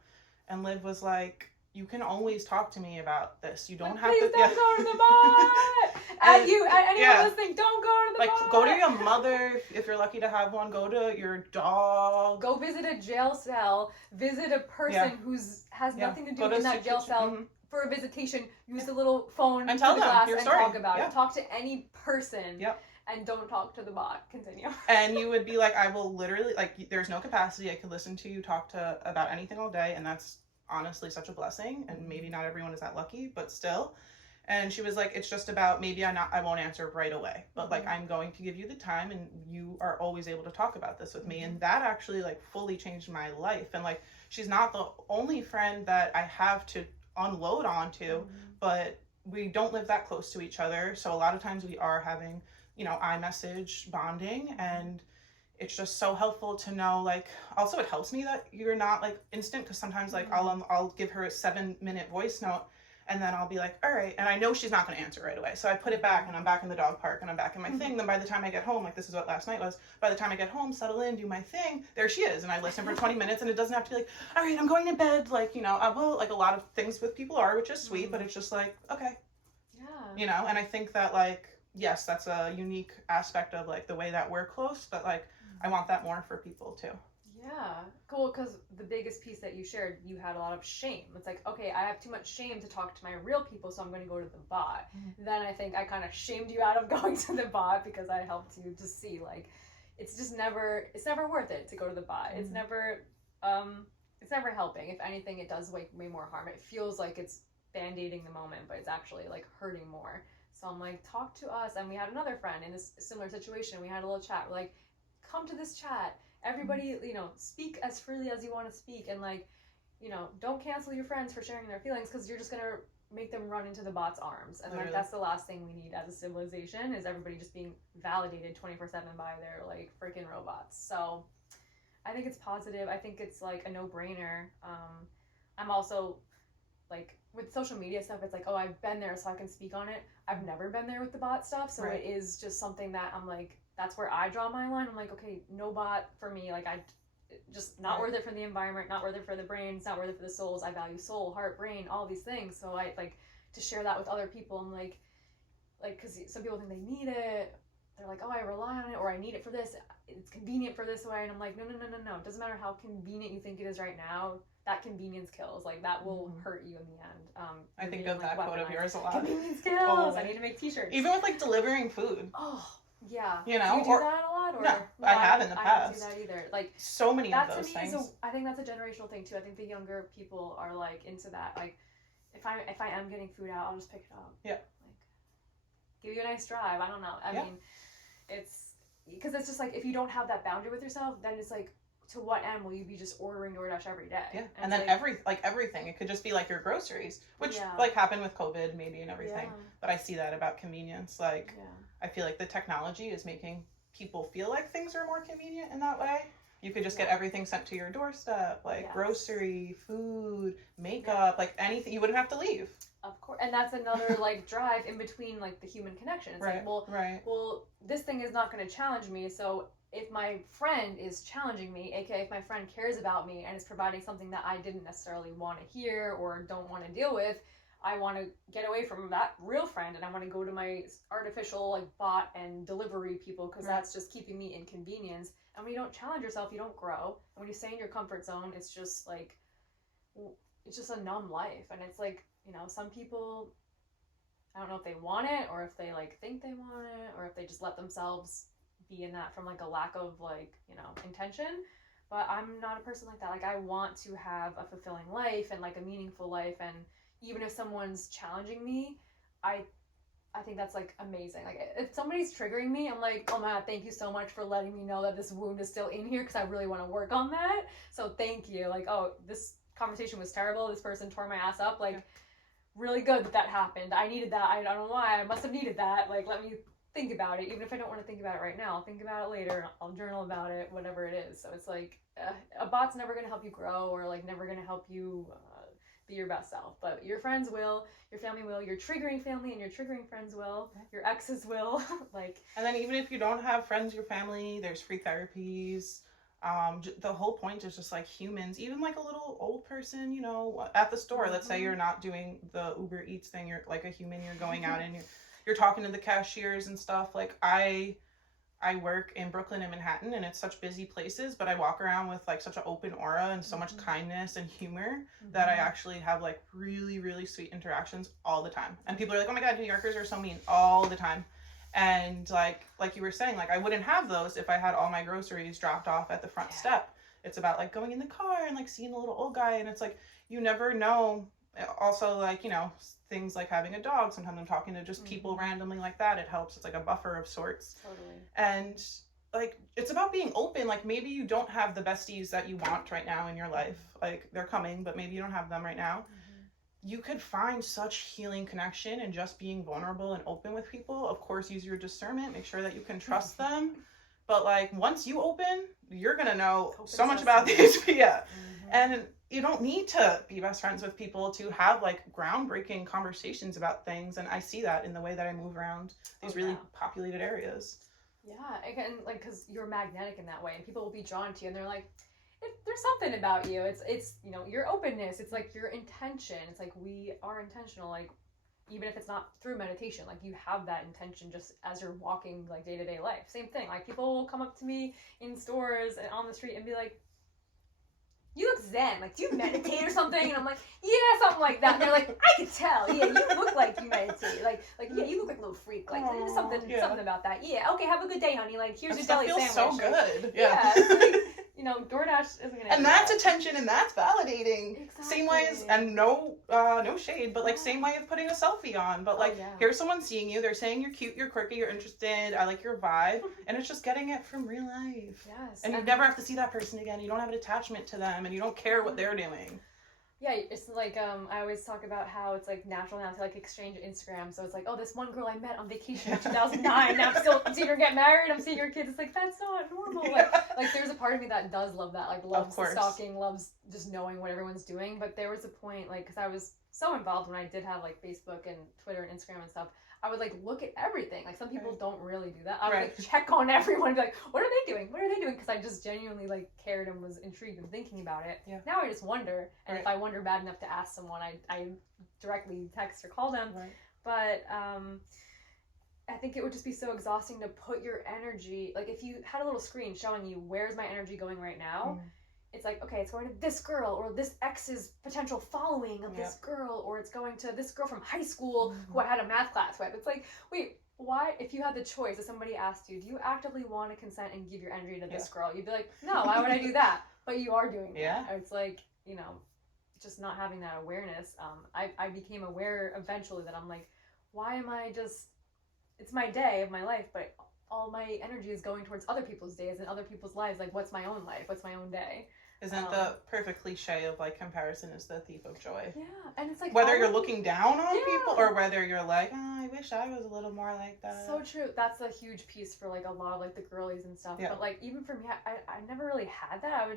And Liv was like, you can always talk to me about this. You don't have to. Don't go to the bot. Anyone listening, don't go to the bot. Like, go to your mother if you're lucky to have one. Go to your dog. Go visit a jail cell. Visit a person who's has nothing to do in that jail cell. For a visitation, use the little phone and tell the them glass your and story. Talk about it. Talk to any person. And don't talk to the bot. Continue. And you would be like, I will literally, like, there's no capacity. I could listen to you talk to about anything all day, and that's honestly such a blessing. And maybe not everyone is that lucky, but still. And she was like, it's just about, maybe I won't answer right away, but like, I'm going to give you the time, and you are always able to talk about this with me. And that actually like fully changed my life. And like, she's not the only friend that I have to unload onto, but we don't live that close to each other. So a lot of times we are having, iMessage bonding, and it's just so helpful to know, like, also it helps me that you're not like instant, because sometimes like I'll give her a 7-minute voice note, and then I'll be like, all right, and I know she's not going to answer right away, so I put it back, and I'm back in the dog park, and I'm back in my thing. Then by the time I get home, like, this is what last night was, by the time I get home, settle in, do my thing, there she is, and I listen for 20 minutes, and it doesn't have to be like, all right, I'm going to bed, like, I will, like a lot of things with people are, which is sweet, but it's just like, okay, and I think that, like, yes, that's a unique aspect of like the way that we're close, but like, I want that more for people too. Yeah, cool, because the biggest piece that you shared, you had a lot of shame. It's like, okay, I have too much shame to talk to my real people, so I'm going to go to the bot. Then I think I kind of shamed you out of going to the bot, because I helped you to see, like, it's never worth it to go to the bot. It's never helping. If anything, it does way more harm. It feels like it's band-aiding the moment, but it's actually like hurting more. So I'm like, talk to us. And we had another friend in this similar situation. We had a little chat. We're like, come to this chat. Everybody, speak as freely as you want to speak. And like, don't cancel your friends for sharing their feelings, because you're just going to make them run into the bot's arms. And like, that's the last thing we need as a civilization, is everybody just being validated 24/7 by their like freaking robots. So I think it's positive. I think it's like a no-brainer. I'm also like, with social media stuff, it's like, oh, I've been there, so I can speak on it. I've never been there with the bot stuff, so it is just something that I'm like, that's where I draw my line. I'm like, okay, no bot for me. Like, I just not worth it for the environment, not worth it for the brain, it's not worth it for the souls. I value soul, heart, brain, all these things. So I like to share that with other people. I'm like, because some people think they need it. They're like, oh, I rely on it, or I need it for this. It's convenient for this way. And I'm like, no. It doesn't matter how convenient you think it is right now. That convenience kills. Like, that will hurt you in the end. I think of that quote of yours a lot. Convenience kills. I need to make t-shirts. Even with like delivering food. Oh, Yeah. You know? Do you do that a lot? Or? No, I have in the past. I don't do that either. Like, so many that of those to me things. I think that's a generational thing too. I think the younger people are like into that. Like, if I am getting food out, I'll just pick it up. Yeah. Like, give you a nice drive. I don't know. I mean, it's because it's just like if you don't have that boundary with yourself, then it's like, to what end will you be just ordering DoorDash every day? Yeah, and then like, everything. It could just be like your groceries, which like happened with COVID maybe and everything. Yeah. But I see that about convenience. Like, I feel like the technology is making people feel like things are more convenient in that way. You could just get everything sent to your doorstep, like grocery, food, makeup, like anything. You wouldn't have to leave. Of course, and that's another like drive in between like the human connection. It's like, well, this thing is not going to challenge me, so if my friend is challenging me, aka if my friend cares about me and is providing something that I didn't necessarily want to hear or don't want to deal with, I want to get away from that real friend and I want to go to my artificial like bot and delivery people because that's just keeping me inconvenienced. And when you don't challenge yourself, you don't grow. And when you stay in your comfort zone, it's just like, it's just a numb life. And it's like, you know, some people, I don't know if they want it or if they like think they want it or if they just let themselves be in that from like a lack of like, you know, intention. But I'm not a person like that. Like, I want to have a fulfilling life and like a meaningful life, and even if someone's challenging me, I think that's like amazing. Like, if somebody's triggering me, I'm like, oh my God, thank you so much for letting me know that this wound is still in here because I really want to work on that. So thank you. Like, oh, this conversation was terrible. This person tore my ass up. Like, really good that happened. I needed that. I don't know why. I must have needed that. Like, let me think about it. Even if I don't want to think about it right now, I'll think about it later. I'll journal about it, whatever it is. So it's like a bot's never going to help you grow or like never going to help you be your best self. But your friends will, your family will, your triggering family and your triggering friends will, your exes will. Like, and then even if you don't have friends, your family, there's free therapies. The whole point is just like humans, even like a little old person, you know, at the store. Let's say you're not doing the Uber Eats thing. You're like a human. You're going out and you're talking to the cashiers and stuff. Like, I work in Brooklyn and Manhattan, and it's such busy places, but I walk around with like such an open aura and so much kindness and humor that I actually have like really, really sweet interactions all the time. And people are like, oh my God, New Yorkers are so mean, all the time. And like you were saying, like, I wouldn't have those if I had all my groceries dropped off at the front step. It's about like going in the car and like seeing a little old guy, and it's like, you never know. Also, like, you know, things like having a dog, sometimes I'm talking to just people randomly like that. It helps. It's like a buffer of sorts. Totally. And like, it's about being open. Like, maybe you don't have the besties that you want right now in your life. Like, they're coming, but maybe you don't have them right now. You could find such healing connection and just being vulnerable and open with people. Of course, use your discernment, make sure that you can trust them. But like, once you open, you're gonna know so much about these. And you don't need to be best friends with people to have like groundbreaking conversations about things. And I see that in the way that I move around these really populated areas. Yeah, again, like, because you're magnetic in that way, and people will be drawn to you, and they're like, there's something about you. It's you know, your openness. It's like your intention. It's like, we are intentional. Like, even if it's not through meditation, like, you have that intention just as you're walking like day-to-day life. Same thing. Like, people will come up to me in stores and on the street and be like, you look zen, like, do you meditate or something? And I'm like, yeah, something like that. And they're like, I could tell, yeah, you look like you meditate. Like, yeah, you look like a little freak. Like, there's something about that. Yeah, okay, have a good day, honey. Like, here's your deli sandwich. That feels so good. Yeah. Like, you know, DoorDash isn't gonna. And that's attention, and that's validating. Exactly. Same way as, and no shade, but like same way of putting a selfie on. But like, here's someone seeing you. They're saying you're cute, you're quirky, you're interested. I like your vibe, and it's just getting it from real life. Yes. And you never have to see that person again. You don't have an attachment to them, and you don't care what they're doing. Yeah, it's like, I always talk about how it's like natural now to like exchange Instagram. So it's like, oh, this one girl I met on vacation in 2009. Now I'm seeing her get married. I'm seeing her kids. It's like, that's not normal. Like there's a part of me that does love that. Like, loves the stalking, loves just knowing what everyone's doing. But there was a point, like, because I was so involved when I did have like Facebook and Twitter and Instagram and stuff. I would like look at everything. Like, some people don't really do that. I would like check on everyone and be like, what are they doing? What are they doing? Because I just genuinely like cared and was intrigued and thinking about it. Yeah. Now I just wonder. And if I wonder bad enough to ask someone, I directly text or call them. Right. But I think it would just be so exhausting to put your energy, like, if you had a little screen showing you where's my energy going right now, it's like, okay, it's going to this girl, or this ex's potential following of this girl, or it's going to this girl from high school who I had a math class with. It's like, wait, why, if you had the choice, if somebody asked you, do you actively want to consent and give your energy to this girl? You'd be like, no, why would I do that? But you are doing that. Yeah. It's like, you know, just not having that awareness. I became aware eventually that I'm like, why am I just, it's my day of my life, but all my energy is going towards other people's days and other people's lives. Like, what's my own life? What's my own day? Isn't the perfect cliche of like comparison is the thief of joy? Yeah, and it's like whether you're looking down on people or whether you're like, oh, I wish I was a little more like that. So true. That's a huge piece for like a lot of like the girlies and stuff. Yeah. But like even for me, I never really had that.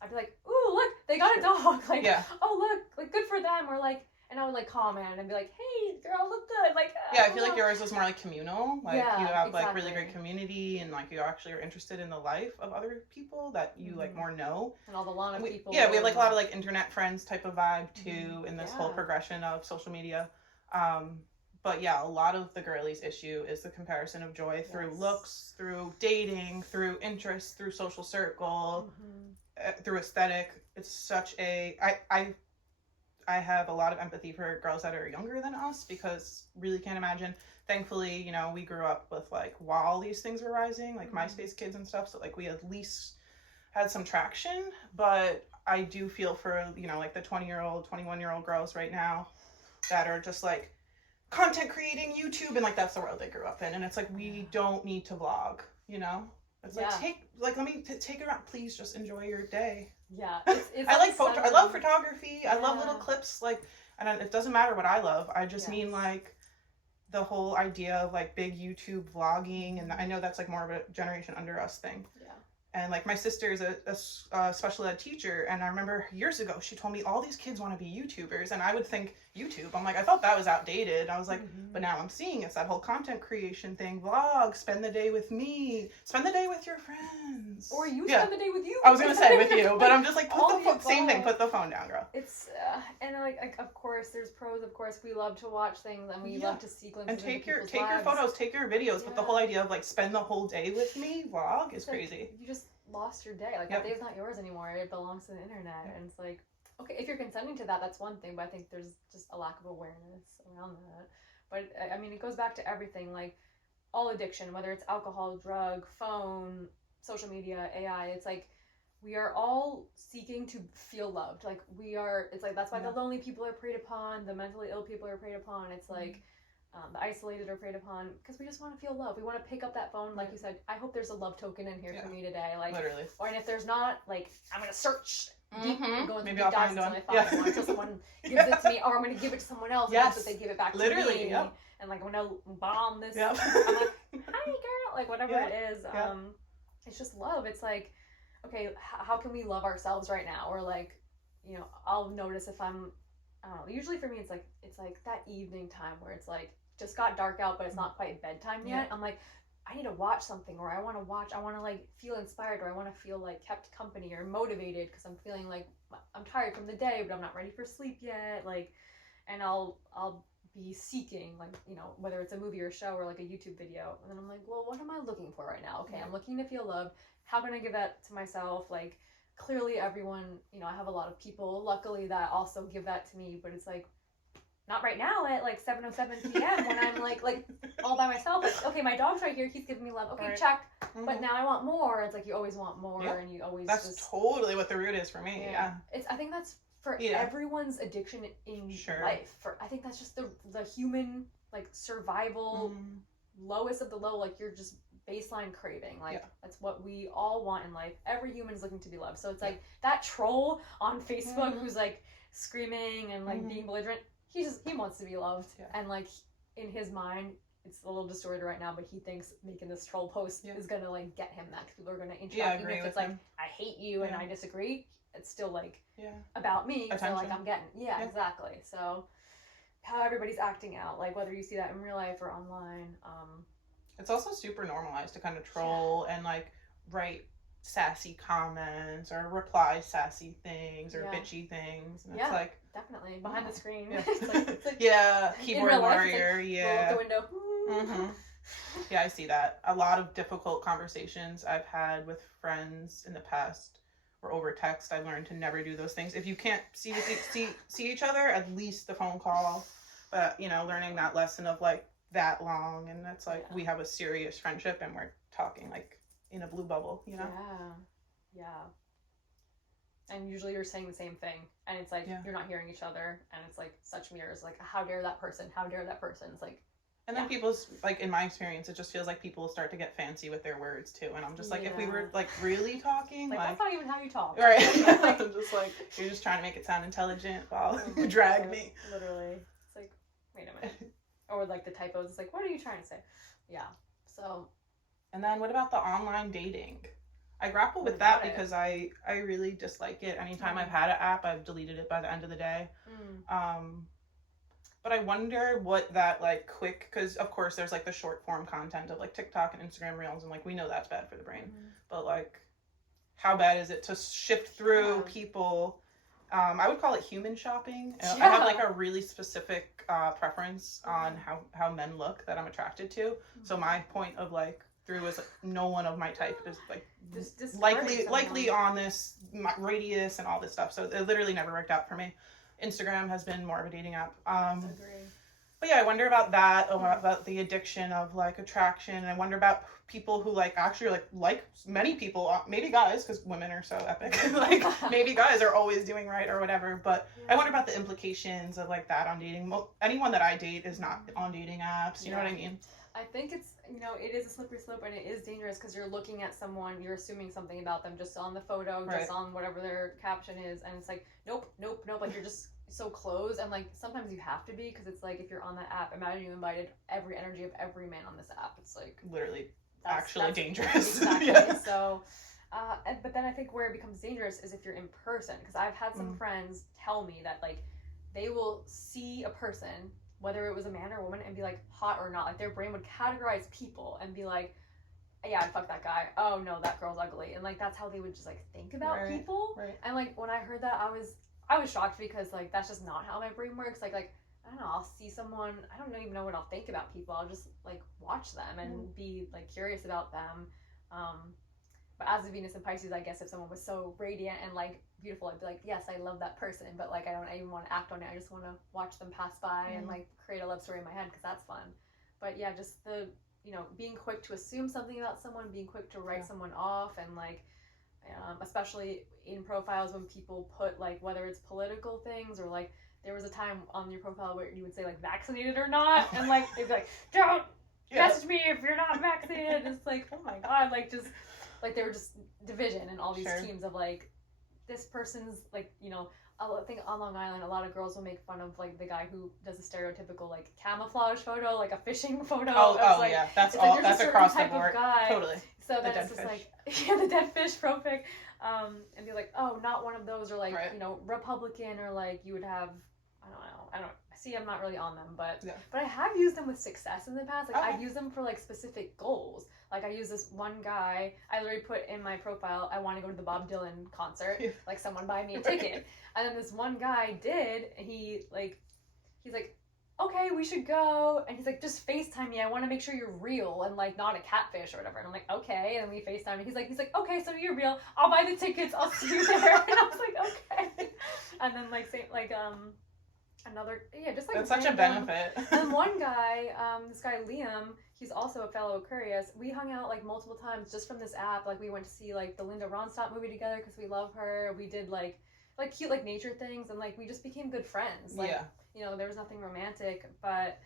I'd be like, ooh, look, they got a dog. Like, oh look, like good for them. Or like, and I would like comment and be like, hey, girl, look good. Like, I feel like yours was more like communal. Like you have like really great community and like you actually are interested in the life of other people that you like more know. And all the Lana people. Yeah, we have like a lot of like internet friends type of vibe too in this whole progression of social media. But yeah, a lot of the girlies issue is the comparison of joy through looks, through dating, through interests, through social circle, through aesthetic. It's such a I have a lot of empathy for girls that are younger than us because really can't imagine. Thankfully, you know, we grew up with like while these things were rising, like MySpace kids and stuff. So like we at least had some traction, but I do feel for, you know, like the 20-year-old, 21-year-old girls right now that are just like content creating YouTube and like that's the world they grew up in. And it's like, we don't need to vlog, you know? It's like, let me take it around. Please just enjoy your day. Yeah. It's I like I love photography. I love little clips. Like, and it doesn't matter what I love. I just mean like the whole idea of like big YouTube vlogging. And I know that's like more of a generation under us thing. Yeah. And like my sister is a special ed teacher. And I remember years ago, she told me all these kids want to be YouTubers. And I would think YouTube. I'm like, I thought that was outdated. I was like, but now I'm seeing it's that whole content creation thing. Vlog, spend the day with me. Spend the day with your friends. Or you spend the day with you. I was going to say with you. But I'm just like, same thing. Put the phone down, girl. It's, and like, of course, there's pros. Of course, we love to watch things and we love to sequence and take your photos, take your videos. But the whole idea of like, spend the whole day with me, vlog, is crazy. You just lost your day. Like, that day's not yours anymore. It belongs to the internet. And it's like, okay, if you're consenting to that, that's one thing, but I think there's just a lack of awareness around that. But, I mean, it goes back to everything, like, all addiction, whether it's alcohol, drug, phone, social media, AI, it's like, we are all seeking to feel loved. Like, it's like, that's why the lonely people are preyed upon, the mentally ill people are preyed upon, it's like, the isolated are preyed upon, because we just want to feel love. We want to pick up that phone, like you said, I hope there's a love token in here for me today. Like, literally. Or, and if there's not, like, I'm going to search. Maybe I'll find one. Until someone gives it to me, or I'm going to give it to someone else and hope that they give it back to me. And like, I'm going to bomb this. I'm like, hi girl, like whatever it is. It's just love. It's like, okay, how can we love ourselves right now? Or like, you know, I'll notice if I'm, I don't know, usually for me it's like that evening time where it's like just got dark out but it's not quite bedtime yet. I'm like, I need to watch something, or I want to like feel inspired, or I want to feel like kept company or motivated because I'm feeling like I'm tired from the day but I'm not ready for sleep yet. Like, and I'll be seeking, like, you know, whether it's a movie or a show or like a YouTube video, and then I'm like, well, what am I looking for right now? Okay, I'm looking to feel loved. How can I give that to myself? Like, clearly everyone, you know, I have a lot of people luckily that also give that to me, but it's like, not right now at like 7:07 p.m. when I'm like all by myself. Like, okay, my dog's right here. He's giving me love. Okay, check. But now I want more. It's like you always want more, and you always. That's just totally what the root is for me. I think that's for everyone's addiction in life. I think that's just the human like survival lowest of the low. Like you're just baseline craving. Like that's what we all want in life. Every human is looking to be loved. So it's like that troll on Facebook who's like screaming and like being belligerent. He wants to be loved, and like in his mind, it's a little distorted right now, but he thinks making this troll post is gonna like get him that people are gonna interact. Even if it's like I hate you and I disagree, it's still like about me. Attention. So like I'm getting exactly. So how everybody's acting out, like whether you see that in real life or online. It's also super normalized to kind of troll and like write sassy comments or reply sassy things or bitchy things, and it's like definitely behind the screen. It's like keyboard warrior. Like, roll up the window. Yeah, I see that. A lot of difficult conversations I've had with friends in the past or over text. I've learned to never do those things. If you can't see each other, at least the phone call. But you know, learning that lesson of like, that long, and it's like we have a serious friendship and we're talking like in a blue bubble, you know? Yeah. And usually you're saying the same thing, and it's like you're not hearing each other, and it's like such mirrors, like how dare that person, it's like. And then people's, like, in my experience, it just feels like people start to get fancy with their words too, and I'm just like, if we were like really talking, like that's not even how you talk, right? I'm just like, you're just trying to make it sound intelligent while you drag me. Literally, it's like, wait a minute. Or like the typos, it's like, what are you trying to say? Yeah. So. And then what about the online dating? I grapple with that because I really dislike it. Anytime I've had an app, I've deleted it by the end of the day. But I wonder what that like quick, because of course there's like the short form content of like TikTok and Instagram Reels, and like we know that's bad for the brain. But like, how bad is it to shift through people? I would call it human shopping. I have like a really specific preference on how men look that I'm attracted to. So my point of like through is like, no one of my type is like likely on this radius and all this stuff. So it literally never worked out for me. Instagram has been more of a dating app. But yeah, I wonder about that, about the addiction of like attraction. And I wonder about people who like actually like many people, maybe guys, because women are so epic. Like maybe guys are always doing right or whatever. But I wonder about the implications of like that on dating. Anyone that I date is not on dating apps. You know what I mean? I think it's, it is a slippery slope, and it is dangerous because you're looking at someone, you're assuming something about them just on the photo, just on whatever their caption is, and it's like, nope, like you're just so close, and like sometimes you have to be, because it's like if you're on that app, imagine you invited every energy of every man on this app. It's like literally that's dangerous. Exactly. So but then I think where it becomes dangerous is if you're in person, because I've had some friends tell me that like they will see a person, whether it was a man or a woman, and be like hot or not. Like their brain would categorize people and be like, yeah, I'd fuck that guy. Oh no, that girl's ugly. And like that's how they would just like think about people. And like when I heard that, I was shocked, because like that's just not how my brain works. Like I don't know, I'll see someone, I don't even know what I'll think about people. I'll just like watch them and be like curious about them. But as a Venus and Pisces, I guess if someone was so radiant and like beautiful, I'd be like, yes, I love that person, but like I don't even want to act on it. I just want to watch them pass by and like create a love story in my head, because that's fun. But yeah, just the being quick to assume something about someone, being quick to write someone off, and like especially in profiles when people put like whether it's political things, or like there was a time on your profile where you would say like vaccinated or not, and like they'd be like, don't message me if you're not vaccinated. It's like, oh my god, like just like they were just division and all these teams of like this person's like I think on Long Island a lot of girls will make fun of like the guy who does a stereotypical like camouflage photo, like a fishing photo. Like, yeah, that's all. Like, that's across the board. Totally. So then it's just like the dead fish pro pic, and be like, oh, not one of those, or like Republican, or like you would have I don't see, I'm not really on them, but I have used them with success in the past. Like I've used them for like specific goals. Like I used this one guy, I literally put in my profile, I want to go to the Bob Dylan concert, like someone buy me a ticket. And then this one guy did, and he's like, okay, we should go. And he's like, just FaceTime me. I want to make sure you're real and like not a catfish or whatever. And I'm like, okay. And then we FaceTime. And he's like, okay, so you're real. I'll buy the tickets. I'll see you there. And I was like, okay. And then like another, just like that's such a benefit. And one guy, this guy Liam, he's also a fellow Aquarius. We hung out like multiple times just from this app. Like we went to see like the Linda Ronstadt movie together because we love her. We did like cute like nature things, and like we just became good friends. Like there was nothing romantic, but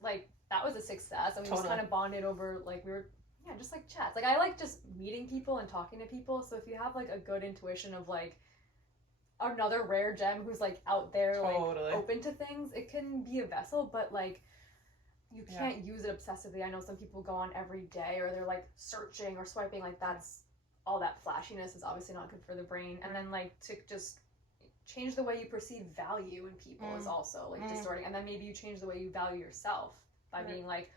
like that was a success, and we just kind of bonded over like we were just like chats. Like I like just meeting people and talking to people. So if you have like a good intuition of like another rare gem who's like out there like open to things, it can be a vessel, but like you can't use it obsessively. I know some people go on every day, or they're like searching or swiping, like that's all that flashiness is obviously not good for the brain. And then like to just change the way you perceive value in people is also like distorting. And then maybe you change the way you value yourself by being like,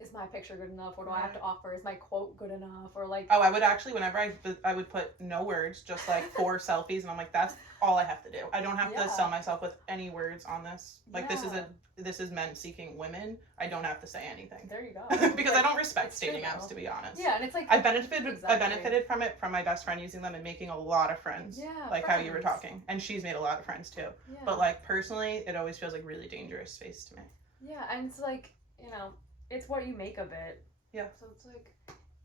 is my picture good enough? What do I have to offer? Is my quote good enough? Or like, I would actually, whenever I would put no words, just like 4 selfies, and I'm like, that's all I have to do. I don't have to sell myself with any words on this. Like this is men seeking women. I don't have to say anything. There you go. Because I don't respect dating apps, to be honest. Yeah, and it's like I benefited from it, from my best friend using them and making a lot of friends. Yeah, like how you were talking, and she's made a lot of friends too. Yeah. But like personally, it always feels like really dangerous space to me. Yeah, and it's like you know, it's what you make of it. Yeah. So it's like.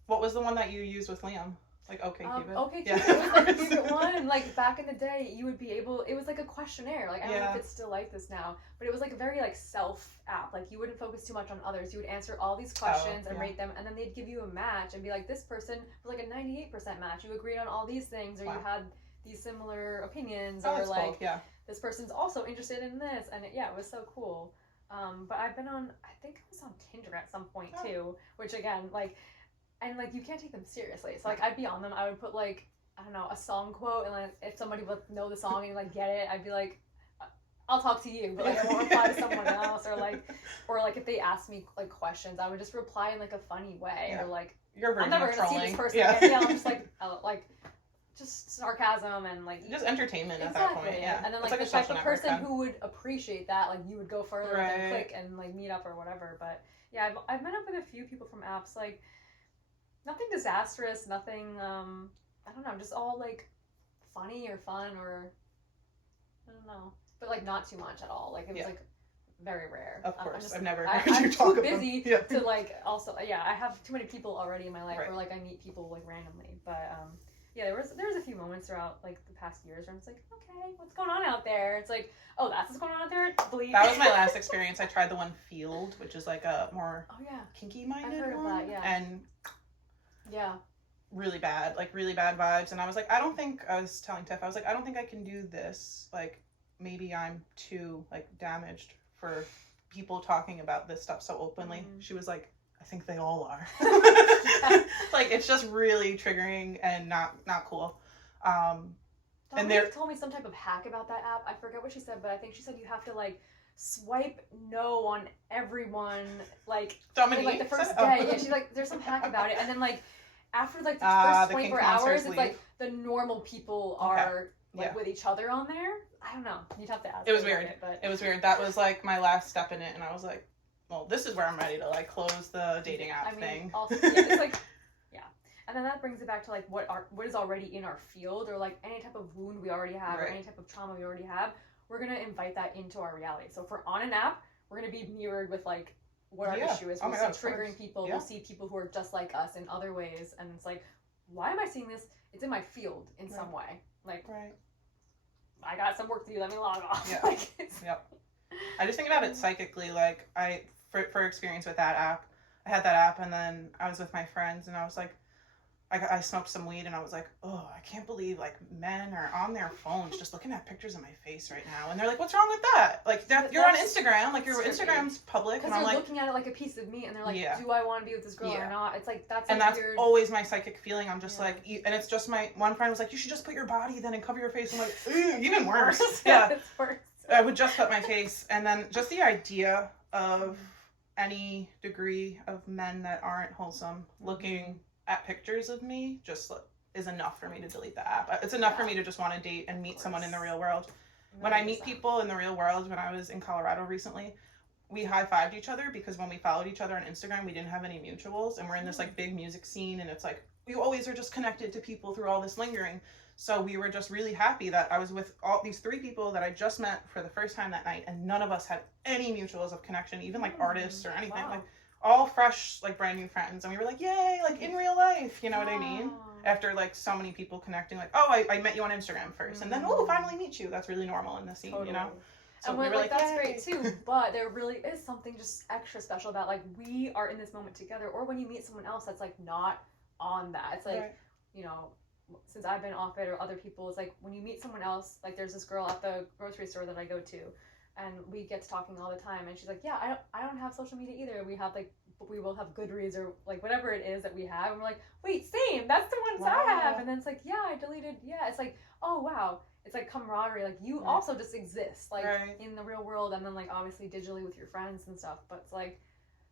What was the one that you used with Liam? Like, okay, Cupid. Okay, Cupid was like a favorite one. Like back in the day, you would be able. It was like a questionnaire. Like I don't know if it's still like this now, but it was like a very like self app. Like you wouldn't focus too much on others. You would answer all these questions and rate them, and then they'd give you a match and be like, this person was like a 98% match. You agreed on all these things, or you had these similar opinions, or like this person's also interested in this, and it was so cool. But I've been on. I think I was on Tinder at some point too, which again like. And, like, you can't take them seriously. So, like, I'd be on them. I would put, like, I don't know, a song quote. And, like, if somebody would know the song and, like, get it, I'd be like, I'll talk to you. But, like, I won't reply to someone else. Or, like, if they ask me, like, questions, I would just reply in, like, a funny way. Or, like, I'm never going to see this person again. I'm just, like, just sarcasm and, like... Just entertainment at that point, And then, like the type of person who would appreciate that, like, you would go further and click and, like, meet up or whatever. But, yeah, I've met up with a few people from apps, like... Nothing disastrous, nothing, I don't know, just all, like, funny or fun or, I don't know. But, like, not too much at all. Like, it was, like, very rare. Of course, I've never heard you talk about them. I'm too busy to, like, also, I have too many people already in my life where, like, I meet people, like, randomly. But, there was a few moments throughout, like, the past years where it's like, okay, what's going on out there? It's like, oh, that's what's going on out there? Bleep. That was my last experience. I tried the one Field, which is, like, a more kinky-minded I've heard one. Of that, And... really bad vibes. And I was like, I was telling Tiff, I was like, I don't think I can do this. Like, maybe I'm too, like, damaged for people talking about this stuff so openly. Mm-hmm. She was like, I think they all are. Like, it's just really triggering and not cool. And they told me some type of hack about that app. I forget what she said, but I think she said you have to, like, swipe no on everyone, like, in, like, the first day. Yeah, she's like, there's some hack about it. And then, like, after, like, the first 24 hours, it's like the normal people are like with each other on there. I don't know. You'd have to ask. It was weird. It was weird. That was like my last step in it, and I was like, well, this is where I'm ready to like close the dating app thing. Also, it's like, and then that brings it back to like what is already in our field, or like any type of wound we already have, or any type of trauma we already have. We're gonna invite that into our reality. So if we're on an app, we're gonna be mirrored with like what our issue is. We'll see triggering people. We'll see people who are just like us in other ways. And it's like, why am I seeing this? It's in my field in some way. Like, I got some work to do. Let me log off. Yeah. Like, I just think about it psychically. Like, for experience with that app, I had that app and then I was with my friends and I was like, I smoked some weed and I was like, oh, I can't believe like men are on their phones just looking at pictures of my face right now. And they're like, what's wrong with that? Like, you're on Instagram. Like, your Instagram's public. Because they're looking at it like a piece of meat and they're like, do I want to be with this girl or not? It's like, that's that's weird... always my psychic feeling. I'm just like, and it's just one friend was like, you should just put your body then and cover your face. I'm like, even worse. It's worse. I would just put my face. And then just the idea of any degree of men that aren't wholesome looking at pictures of me just is enough for me to delete the app. It's enough for me to just want to date and meet someone in the real world. 100%. When I meet people in the real world, when I was in Colorado recently, we high-fived each other because when we followed each other on Instagram, we didn't have any mutuals, and we're in this like big music scene, and it's like you always are just connected to people through all this lingering. So we were just really happy that I was with all these 3 people that I just met for the first time that night, and none of us had any mutuals of connection, even like artists or anything. Wow. Like, all fresh, like, brand new friends. And we were like, yay, like, in real life, you know what I mean? After, like, so many people connecting, like, oh, I met you on Instagram first. And then, oh, finally meet you. That's really normal in the scene, you know? So and we were like, that's great, too. But there really is something just extra special about, like, we are in this moment together. Or when you meet someone else that's, like, not on that. It's like, you know, since I've been off it or other people, it's like, when you meet someone else, like, there's this girl at the grocery store that I go to. And we get to talking all the time, and she's like, yeah, I don't have social media either. We have like, we will have Goodreads or like whatever it is that we have. And we're like, wait, same, that's the ones I have. And then it's like, yeah, I deleted, it's like, oh wow. It's like camaraderie, like you also just exist, like in the real world, and then like obviously digitally with your friends and stuff. But it's like,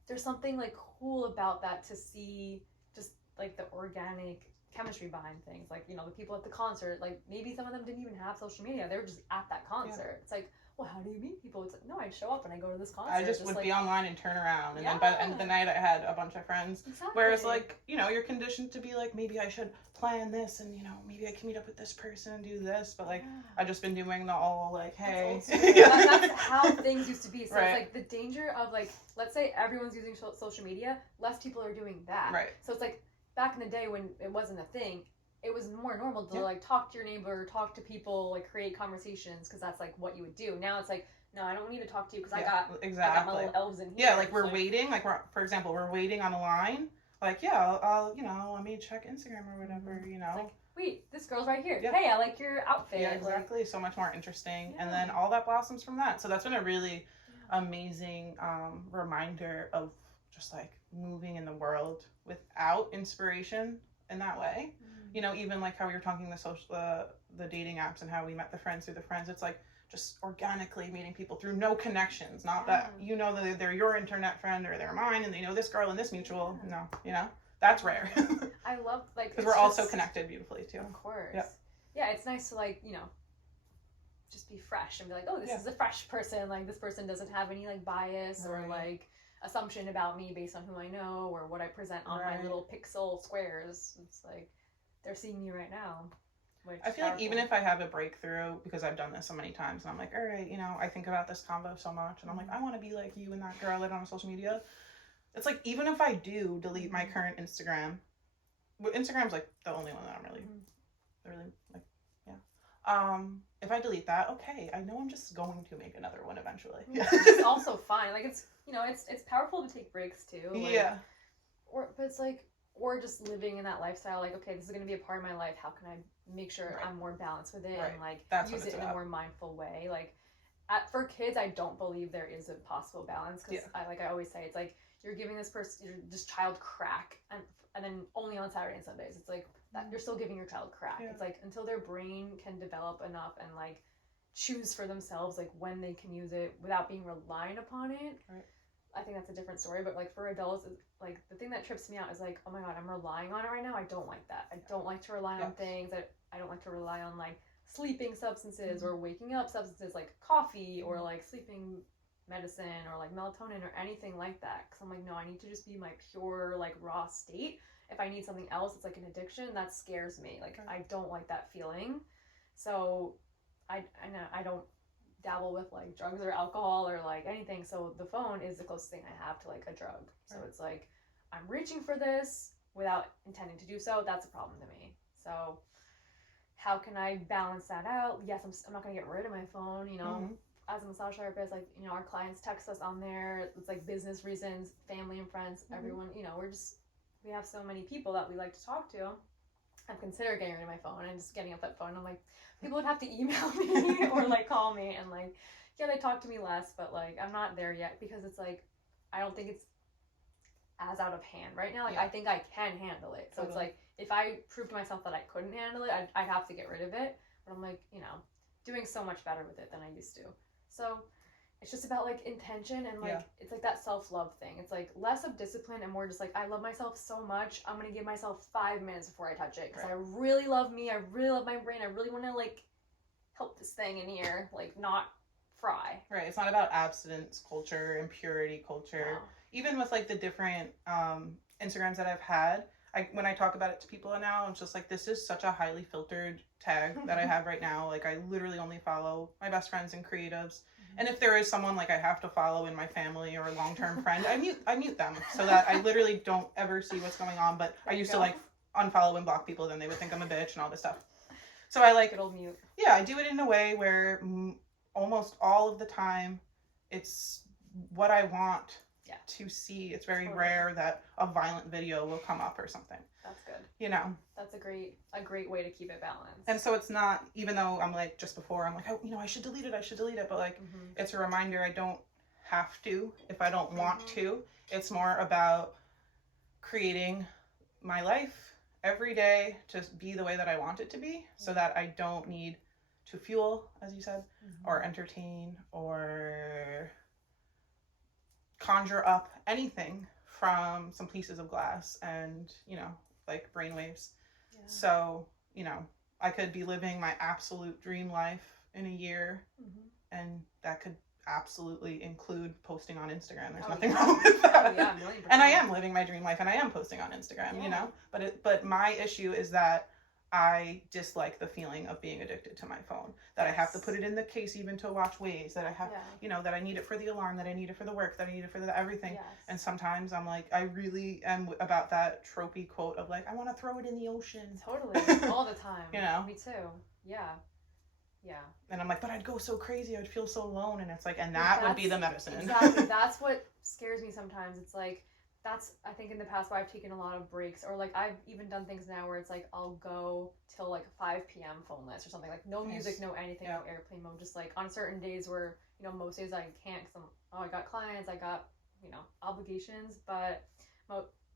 there's something like cool about that to see just like the organic chemistry behind things. Like, you know, the people at the concert, like maybe some of them didn't even have social media. They were just at that concert. It's like, well, how do you meet people? It's like, no, I'd show up and I go to this concert. I just would like, be online and turn around, and then by the end of the night I had a bunch of friends. Exactly. Whereas, like, you know, you're conditioned to be like, maybe I should plan this, and, you know, maybe I can meet up with this person and do this, but like I've just been doing the all like, hey. That's how things used to be. So Right. It's like the danger of, like, let's say everyone's using social media, less people are doing that. Right. So it's like back in the day when it wasn't a thing, it was more normal to like talk to your neighbor, talk to people, like create conversations, because that's like what you would do. Now it's like, no, I don't need to talk to you because I got my little elves in here. Yeah, like we're waiting, like for example, we're waiting on a line. Like, I'll you know, let me check Instagram or whatever, you know. It's like, wait, this girl's right here. Yeah. Hey, I like your outfit. Yeah, exactly. So much more interesting. And then all that blossoms from that. So that's been a really amazing reminder of just like moving in the world without inspiration in that way. You know, even like how we were talking the dating apps and how we met the friends through the friends. It's like just organically meeting people through no connections. Not that you know that they're your internet friend or they're mine and they know this girl and this mutual. No, you know, that's rare. I love, like, because we're also connected beautifully too. Of course. Yeah. Yeah, it's nice to, like, you know, just be fresh and be like, oh, this is a fresh person. Like, this person doesn't have any like bias or like assumption about me based on who I know or what I present on my little pixel squares. It's like they're seeing me right now. I feel like even if I have a breakthrough, because I've done this so many times, and I'm like, all right, you know, I think about this convo so much, and I'm like, I want to be like you and that girl that on social media. It's like, even if I do delete my current Instagram, Instagram's like the only one that I'm really like, if I delete that, okay, I know I'm just going to make another one eventually. It's also fine. Like, it's, you know, it's powerful to take breaks too. Like, but it's like, or just living in that lifestyle, like, okay, this is going to be a part of my life. How can I make sure I'm more balanced with it and like use it in a more mindful way? Like, for kids, I don't believe there is a possible balance, because I always say, it's like you're giving this child crack, and then only on Saturday and Sundays. It's like that you're still giving your child crack. It's like until their brain can develop enough and like choose for themselves like when they can use it without being reliant upon it. I think that's a different story. But like for adults, like the thing that trips me out is like, oh my god, I'm relying on it right now. I don't like that. I don't like to rely on things. I don't like to rely on like sleeping substances or waking up substances like coffee or like sleeping medicine or like melatonin or anything like that. Because I'm like, no, I need to just be my pure like raw state. If I need something else, it's like an addiction. That scares me. Like I don't like that feeling. So I don't dabble with like drugs or alcohol or like anything. So the phone is the closest thing I have to like a drug. So it's like I'm reaching for this without intending to do so. That's a problem to me. So how can I balance that out? Yes, I'm not going to get rid of my phone, you know. As a massage therapist, like, you know, our clients text us on there. It's like business reasons, family and friends, everyone, you know, we have so many people that we like to talk to. I've considered getting rid of my phone and just getting off that phone. I'm like, people would have to email me or like call me and like, yeah, they talk to me less, but like I'm not there yet, because it's like I don't think it's as out of hand right now. Like I think I can handle it. So it's like if I prove to myself that I couldn't handle it, I'd have to get rid of it. But I'm like, you know, doing so much better with it than I used to. So it's just about like intention and like it's like that self-love thing. It's like less of discipline and more just like I love myself so much, I'm gonna give myself 5 minutes before I touch it, because I really love me, I really love my brain, I really want to like help this thing in here, like not fry. It's not about abstinence culture and purity culture. Even with like the different Instagrams that I've had, when I talk about it to people now, I'm just like, this is such a highly filtered tag that I have right now. Like I literally only follow my best friends and creatives. And if there is someone like I have to follow in my family or a long-term friend, I mute them so that I literally don't ever see what's going on. But I used to like unfollow and block people, then they would think I'm a bitch and all this stuff. So I like, it'll mute. Yeah, I do it in a way where almost all of the time it's what I want to see. It's very rare that a violent video will come up or something. That's good. You know, that's a great way to keep it balanced. And so it's not, even though I'm like, just before I'm like, oh, you know, I should delete it, but like it's a reminder I don't have to if I don't want to. It's more about creating my life every day to be the way that I want it to be, so that I don't need to fuel, as you said, or entertain or conjure up anything from some pieces of glass and, you know, like brainwaves. Yeah. So, you know, I could be living my absolute dream life in a year, and that could absolutely include posting on Instagram. There's nothing wrong with that. Yeah, and I am living my dream life, and I am posting on Instagram, you know? But my issue is that I dislike the feeling of being addicted to my phone. That I have to put it in the case even to watch Waze. That I have, you know, that I need it for the alarm. That I need it for the work. That I need it for the everything. Yes. And sometimes I'm like, I really am about that tropey quote of like, I want to throw it in the ocean. Totally, all the time. You know, me too. Yeah. Yeah. And I'm like, but I'd go so crazy. I'd feel so alone. And it's like, and that would be the medicine. Exactly. That's what scares me sometimes. It's like, that's, I think, in the past where I've taken a lot of breaks, or like I've even done things now where it's like I'll go till like 5 p.m. phoneless or something, like no music, no anything, no airplane mode, just like on certain days where, you know, most days I can't because I got clients, I got, you know, obligations, but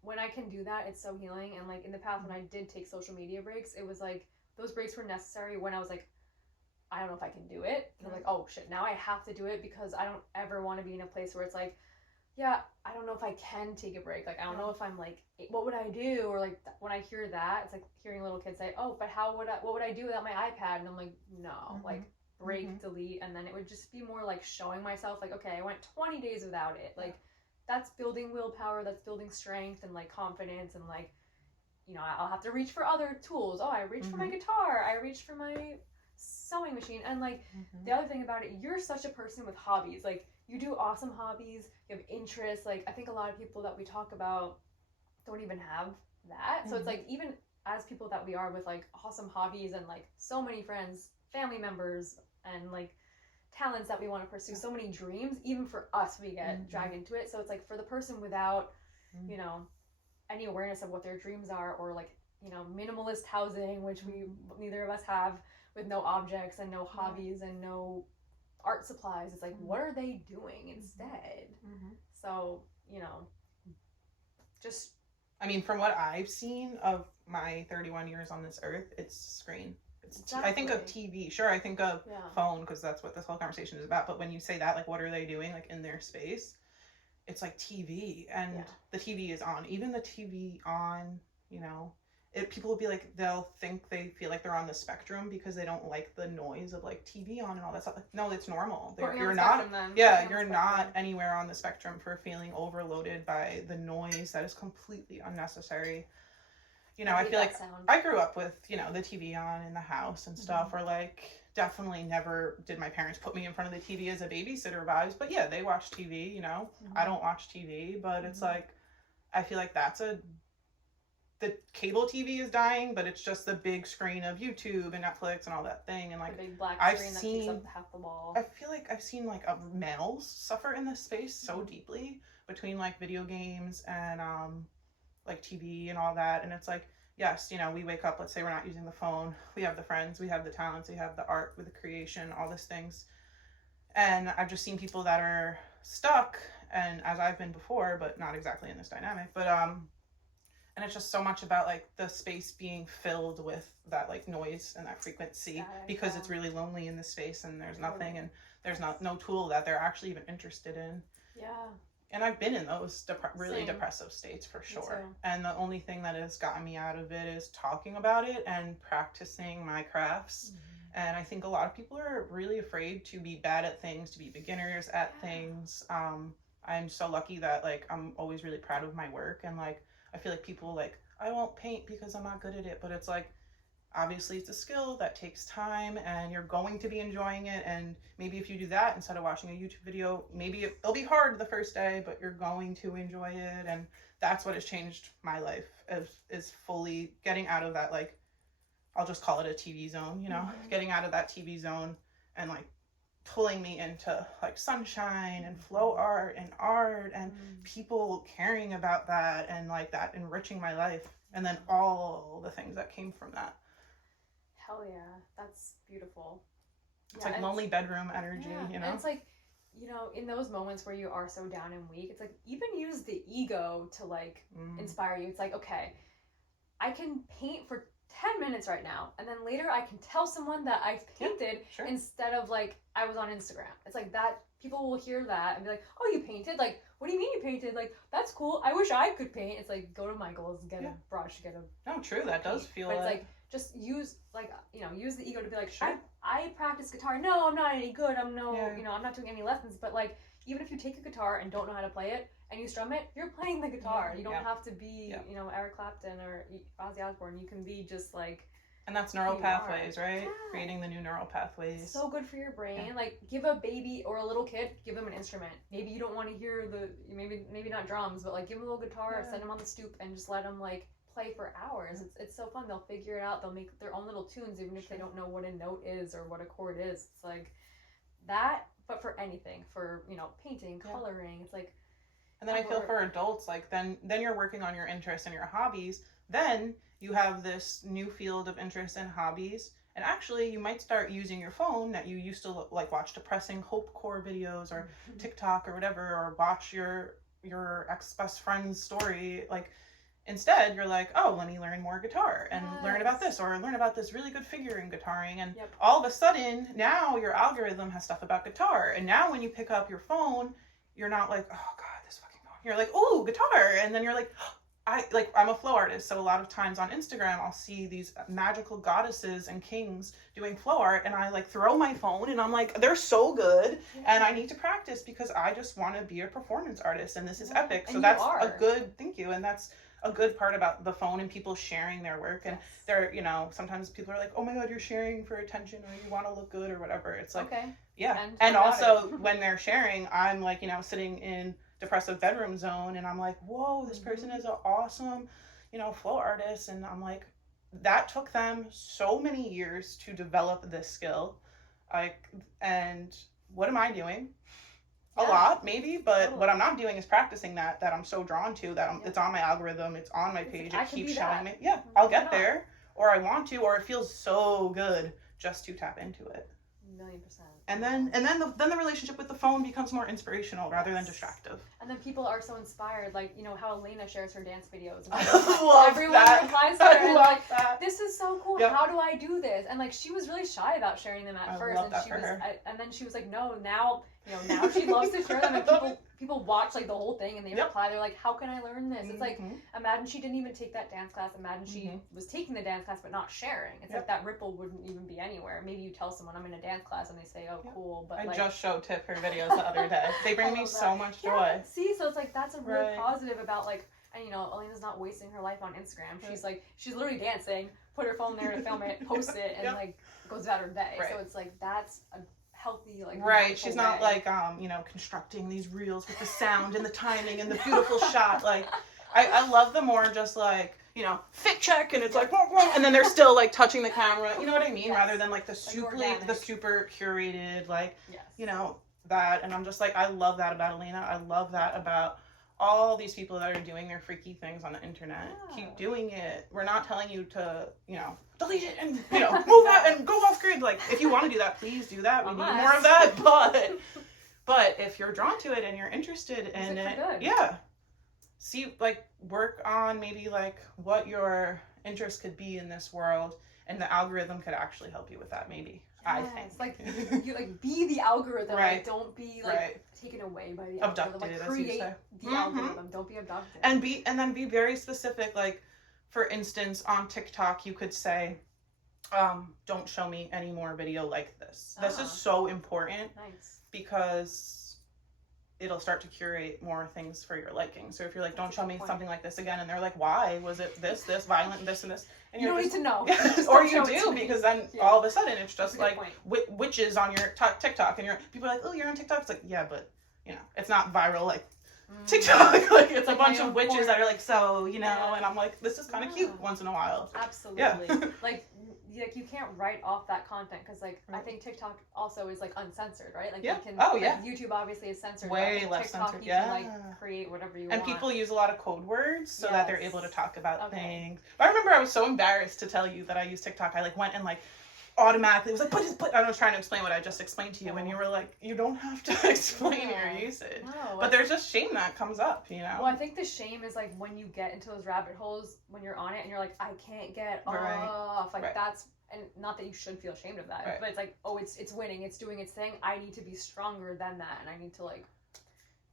when I can do that, it's so healing. And like in the past when I did take social media breaks, it was like those breaks were necessary when I was like, I don't know if I can do it. And I'm like, oh shit, now I have to do it because I don't ever want to be in a place where it's like, yeah, I don't know if I can take a break. Like, I don't know if I'm like, what would I do? Or like, when I hear that, it's like hearing little kids say, oh, but what would I do without my iPad? And I'm like, no, like break, delete. And then it would just be more like showing myself like, okay, I went 20 days without it. Like, that's building willpower, that's building strength and like confidence, and like, you know, I'll have to reach for other tools. Oh, I reached for my guitar. I reached for my sewing machine. And like, the other thing about it, you're such a person with hobbies. Like, you do awesome hobbies, you have interests. Like, I think a lot of people that we talk about don't even have that. So it's like, even as people that we are with like awesome hobbies and like so many friends, family members, and like talents that we want to pursue, so many dreams, even for us, we get dragged into it. So it's like, for the person without, you know, any awareness of what their dreams are, or like, you know, minimalist housing, which we neither of us have, with no objects and no hobbies and no art supplies, it's like, what are they doing instead? So, you know, just, I mean, from what I've seen of my 31 years on this earth, it's screen. I think of TV. Sure, I think of phone, because that's what this whole conversation is about. But when you say that, like, what are they doing, like, in their space? It's like TV, and the TV is on. Even the TV on, you know, people will be like, they'll think they feel like they're on the spectrum because they don't like the noise of like TV on and all that stuff. Like, no, it's normal. You're not. You're not anywhere on the spectrum for feeling overloaded by the noise that is completely unnecessary. You know, I feel like I grew up with, you know, the TV on in the house and stuff, or like, definitely never did my parents put me in front of the TV as a babysitter vibes, but yeah, they watch TV, you know. I don't watch TV, but it's like, I feel like the cable TV is dying, but it's just the big screen of YouTube and Netflix and all that thing. And like, the big black screen that takes up half the wall. I feel like I've seen like males suffer in this space so deeply between like video games and like TV and all that. And it's like, yes, you know, we wake up, let's say we're not using the phone, we have the friends, we have the talents, we have the art with the creation, all these things. And I've just seen people that are stuck, and as I've been before, but not exactly in this dynamic, but and it's just so much about like the space being filled with that like noise and that frequency, because it's really lonely in the space, and there's nothing, and there's no tool that they're actually even interested in. And I've been in those really depressive states for sure. And the only thing that has gotten me out of it is talking about it and practicing my crafts. And I think a lot of people are really afraid to be bad at things, to be beginners at things. I'm so lucky that like I'm always really proud of my work, and like I feel like people like, I won't paint because I'm not good at it, but it's like, obviously it's a skill that takes time, and you're going to be enjoying it. And maybe if you do that instead of watching a YouTube video, maybe it'll be hard the first day, but you're going to enjoy it. And that's what has changed my life, is fully getting out of that, like, I'll just call it a TV zone, you know, getting out of that TV zone and like pulling me into like sunshine and flow art and people caring about that, and like that enriching my life, and then all the things that came from that. Hell yeah, that's beautiful. It's like lonely bedroom energy, you know? And it's like, you know, in those moments where you are so down and weak, it's like, even use the ego to like inspire you. It's like, okay, I can paint for 10 minutes right now, and then later I can tell someone that I painted instead of like I was on Instagram. It's like that people will hear that and be like, oh, you painted? Like, what do you mean you painted? Like, that's cool. I wish I could paint. It's like, go to Michael's, get a brush, get a... No, true. That does feel But it's like, just use, like, you know, use the ego to be like, I practice guitar. No, I'm not any good. I'm you know, I'm not doing any lessons. But like, even if you take a guitar and don't know how to play it and you strum it, you're playing the guitar. You don't have to be, you know, Eric Clapton or Ozzy Osbourne. You can be just like... And that's neural pathways, right? Creating the new neural pathways. So good for your brain. Like, give a baby or a little kid, give them an instrument. Maybe you don't want to hear maybe not drums, but like give them a little guitar, send them on the stoop, and just let them like play for hours. It's so fun. They'll figure it out. They'll make their own little tunes, even if they don't know what a note is or what a chord is. It's like that, but for anything, for, you know, painting, coloring. It's like... And then I feel for adults, like then you're working on your interests and your hobbies. Then you have this new field of interest and hobbies, and actually you might start using your phone that you used to like watch depressing hopecore videos or TikTok or whatever, or watch your ex-best friend's story. Like, instead you're like, oh, let me learn more guitar and learn about this, or learn about this really good figure in guitaring, and all of a sudden now your algorithm has stuff about guitar, and now when you pick up your phone, you're not like, oh god, this fucking phone. You're like, oh, guitar, and then you're like, I'm a flow artist, so a lot of times on Instagram I'll see these magical goddesses and kings doing flow art, and I like throw my phone and I'm like, they're so good, and I need to practice because I just want to be a performance artist, and this is epic. So that's a good, thank you, and that's a good part about the phone and people sharing their work. And they're, you know, sometimes people are like, oh my god, you're sharing for attention, or you want to look good or whatever. It's like, and also when they're sharing, I'm like, you know, sitting in depressive bedroom zone, and I'm like, whoa, this person is an awesome, you know, flow artist, and I'm like, that took them so many years to develop this skill. Like, and what am I doing? A lot, maybe, but what I'm not doing is practicing that I'm so drawn to, that it's on my algorithm, it's on my page, it keeps showing me. I'll get there, or I want to, or it feels so good just to tap into it. 1,000,000%. And then the relationship with the phone becomes more inspirational rather than distractive. And then people are so inspired, like, you know, how Elena shares her dance videos. And everyone replies to her and like, this is so cool. How do I do this? And like, she was really shy about sharing them at first. And then she was like, no, now she loves to share them, and people watch like the whole thing and they reply. They're like, how can I learn this? It's like, imagine she didn't even take that dance class. Imagine she was taking the dance class but not sharing. It's like that ripple wouldn't even be anywhere. Maybe you tell someone I'm in a dance class and they say, oh, cool. But I just showed Tiff her videos the other day. They bring me so much joy. See, so it's like, that's a really positive about like, and you know, Elena's not wasting her life on Instagram. She's like, she's literally dancing, put her phone there to film it, post it, and like goes about her day. So it's like, that's a healthy, like, she's not like you know, constructing these reels with the sound and the timing and the beautiful shot. Like, I love the more just like, you know, fit check, and it's like, and then they're still like touching the camera, you know what I mean, rather than like the super curated, like, you know, that. And I'm just like, I love that about Elena. I love that about all these people that are doing their freaky things on the internet. Keep doing it. We're not telling you to, you know, delete it and, you know, move out and go off grid. Like, if you want to do that, please do that. We need more of that. But if you're drawn to it and you're interested in it, see, like, work on maybe like what your interest could be in this world, and the algorithm could actually help you with that, maybe. I think. Like, you like be the algorithm. Like, don't be like taken away by the abducted, algorithm. Like, create the algorithm. Don't be abducted. And then be very specific. Like, for instance, on TikTok, you could say, don't show me any more video like this. This is so important. Because it'll start to curate more things for your liking. So if you're like, don't show me something like this again, and they're like, why? Was it this, violent, this, and this? And you don't need to know. Or you do, because then all of a sudden it's just like witches on your TikTok, and people are like, oh, you're on TikTok? It's like, yeah, but, you know, it's not viral like TikTok. Like, it's a bunch of witches that are like, so, you know, and I'm like, this is kind of cute once in a while. Absolutely. Like, you can't write off that content, because like I think TikTok also is like uncensored, right? Like, you can, like, YouTube obviously is censored. Way less TikTok, censored. You can like create whatever you want. And people use a lot of code words so that they're able to talk about things. But I remember I was so embarrassed to tell you that I use TikTok. I like went and like automatically it was like, but I was trying to explain what I just explained to you, and you were like, you don't have to explain your usage. No, but there's just shame that comes up, you know? Well, I think the shame is like when you get into those rabbit holes when you're on it and you're like, I can't get off. Like that's, and not that you should feel ashamed of that, but it's like, oh, it's winning, it's doing its thing. I need to be stronger than that, and I need to like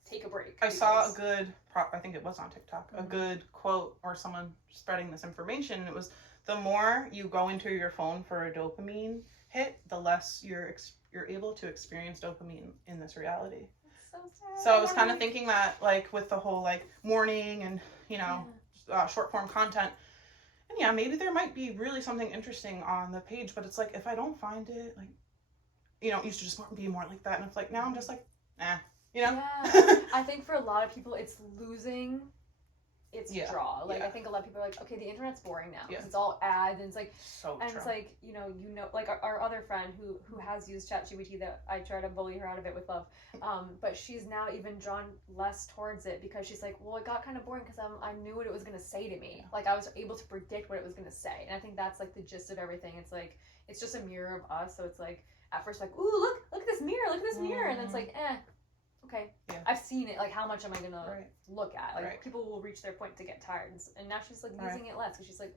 take a break. I saw a good, I think it was on TikTok, a good quote or someone spreading this information. It was, the more you go into your phone for a dopamine hit, the less you're able to experience dopamine in this reality. That's so sad. So I was kind of thinking that, like, with the whole, like, morning and, you know, short form content, and yeah, maybe there might be really something interesting on the page, but it's like, if I don't find it, like, you know, it used to just be more like that, and it's like, now I'm just like, you know? Yeah. I think for a lot of people, it's losing its draw. Like, I think a lot of people are like, okay, the internet's boring now. It's all ads, and it's like, it's like, you know, like our other friend who has used ChatGPT, that I try to bully her out of it with love, but she's now even drawn less towards it because she's like, well, it got kind of boring because I knew what it was going to say to me. Like, I was able to predict what it was going to say, and I think that's like the gist of everything. It's like, it's just a mirror of us, so it's like, at first like, ooh, look at this mirror, and then it's like, okay, I've seen it. Like, how much am I gonna look at? Like, people will reach their point to get tired, and now she's like using it less because she's like,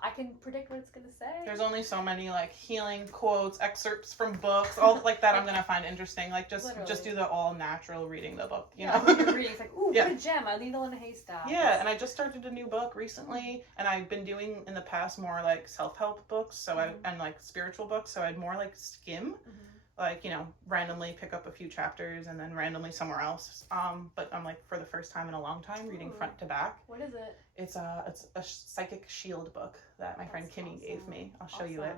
I can predict what it's gonna say. There's only so many like healing quotes, excerpts from books, all like that. I'm gonna find interesting. Like, just do the all natural reading the book. You know, when you're reading, it's like, ooh, what a gem, a needle in a haystack. Yeah, and I just started a new book recently, and I've been doing in the past more like self-help books, so and like spiritual books, so I'd more like skim. Like, you know, randomly pick up a few chapters and then randomly somewhere else. But I'm like, for the first time in a long time, reading front to back. What is it? It's a psychic shield book that my friend Kimmy gave me. I'll show you it.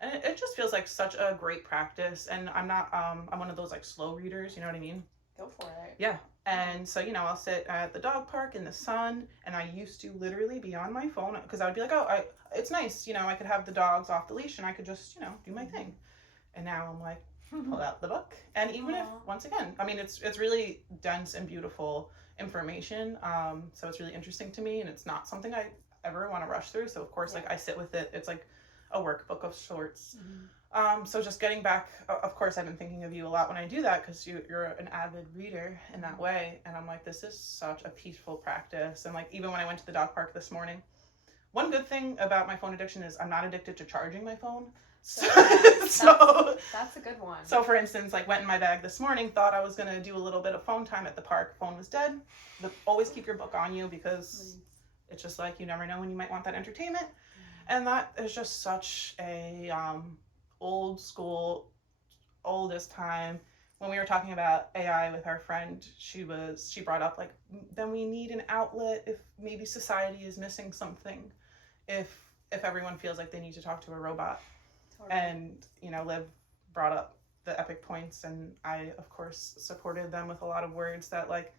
And it just feels like such a great practice. And I'm not, I'm one of those like slow readers, you know what I mean? Go for it. Yeah. And so, you know, I'll sit at the dog park in the sun, and I used to literally be on my phone because I would be like, oh, it's nice, you know, I could have the dogs off the leash and I could just, you know, do my thing. And now I'm like, pull out the book, and even if, once again, I mean, it's really dense and beautiful information, so it's really interesting to me, and it's not something I ever want to rush through, so of course like I sit with it. It's like a workbook of sorts. So just getting back, of course I've been thinking of you a lot when I do that, because you're an avid reader in that way, and I'm like, this is such a peaceful practice. And like, even when I went to the dog park this morning, one good thing about my phone addiction is I'm not addicted to charging my phone. So that's a good one. So for instance, like, went in my bag this morning, thought I was going to do a little bit of phone time at the park. Phone was dead. Always keep your book on you, because it's just like, you never know when you might want that entertainment. And that is just such a old school, oldest time. When we were talking about AI with our friend, she brought up, like, then we need an outlet if maybe society is missing something, if everyone feels like they need to talk to a robot. And, you know, Liv brought up the epic points, and I, of course, supported them with a lot of words that, like,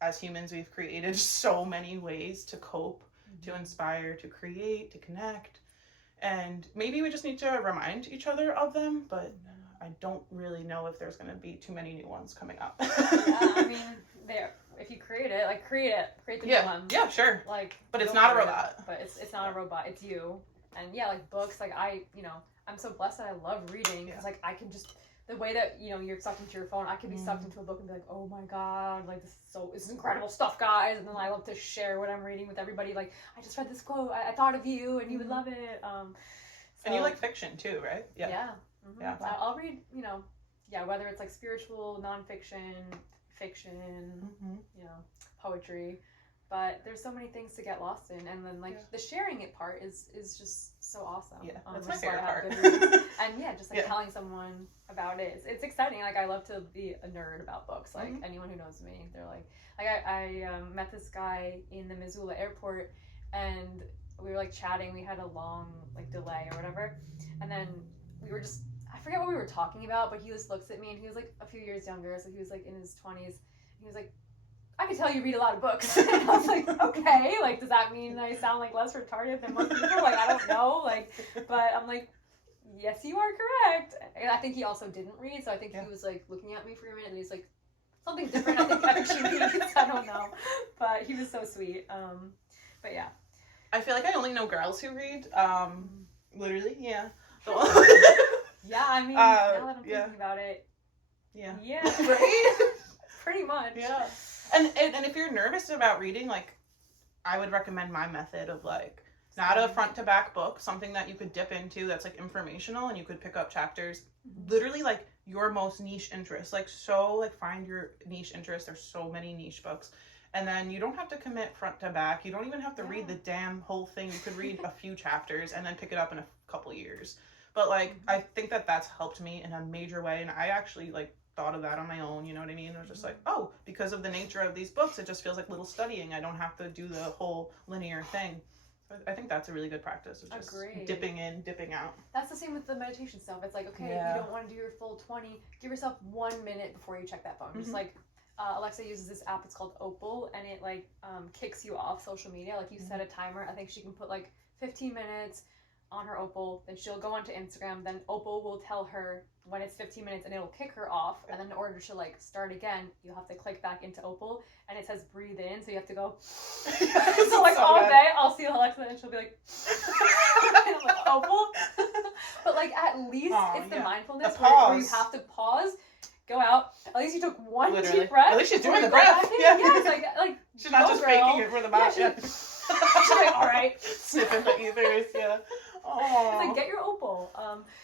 as humans, we've created so many ways to cope, to inspire, to create, to connect. And maybe we just need to remind each other of them, but I don't really know if there's going to be too many new ones coming up. I mean, if you create it, like, create the new one. Yeah, sure. Like, but it's not a robot. But it's not a robot. It's you. And yeah, like, books, like, I'm so blessed that I love reading, because like, I can just, the way that, you know, you're sucked into your phone, I could be sucked into a book and be like, oh my god, like, this is incredible stuff, guys. And then I love to share what I'm reading with everybody. Like, I just read this quote, I thought of you, and you would love it. And you like fiction too, right? Yeah. I'll read, you know, whether it's like spiritual, nonfiction, fiction, you know, poetry. But there's so many things to get lost in, and then like the sharing it part is just so awesome. Yeah, that's my favorite part. And just like telling someone about it, it's exciting. Like, I love to be a nerd about books. Like, anyone who knows me, they're like I met this guy in the Missoula airport, and we were like chatting. We had a long like delay or whatever, and then we were just, I forget what we were talking about, but he just looks at me, and he was like a few years younger, so he was like in his 20s. He was like, I can tell you read a lot of books. And I was like, okay, like, does that mean I sound like less retarded than most people? Like, I don't know, like, but I'm like, yes, you are correct. And I think he also didn't read, so I think he was like looking at me for a minute, and he's like, something different. I think she reads. I don't know, but he was so sweet. But yeah, I feel like I only know girls who read. Literally, yeah. Yeah, I mean, now that I'm thinking about it. Yeah. Yeah. Right? Pretty much. Yeah. And if you're nervous about reading, like, I would recommend my method of, like, not a front to back book, something that you could dip into that's, like, informational, and you could pick up chapters, literally, like, your most niche interest. Like, find your niche interest. There's so many niche books. And then you don't have to commit front to back. You don't even have to read the damn whole thing. You could read a few chapters and then pick it up in a couple years. But, like, I think that that's helped me in a major way. And I actually, like, thought of that on my own, you know what I mean? I was just like, oh, because of the nature of these books, it just feels like little studying. I don't have to do the whole linear thing. So I think that's a really good practice of just dipping in, dipping out. That's the same with the meditation stuff. It's like, okay, if you don't want to do your full 20, give yourself 1 minute before you check that phone. Just like, Alexa uses this app, it's called Opal, and it like kicks you off social media. Like, you set a timer. I think she can put like 15 minutes on her Opal, then she'll go onto Instagram, then Opal will tell her when it's 15 minutes and it'll kick her off, and then in order to like start again, you'll have to click back into Opal, and it says breathe in, so you have to go so like all day I'll see Alexa and she'll be like and I'm like, Opal. But like, at least it's the mindfulness where you have to pause, go out, at least you took one deep breath. At least she's doing the breath. Yeah, it's like she's not just faking it for the body. She's like, all right, sniffing the ethers. It's like, get your Opal.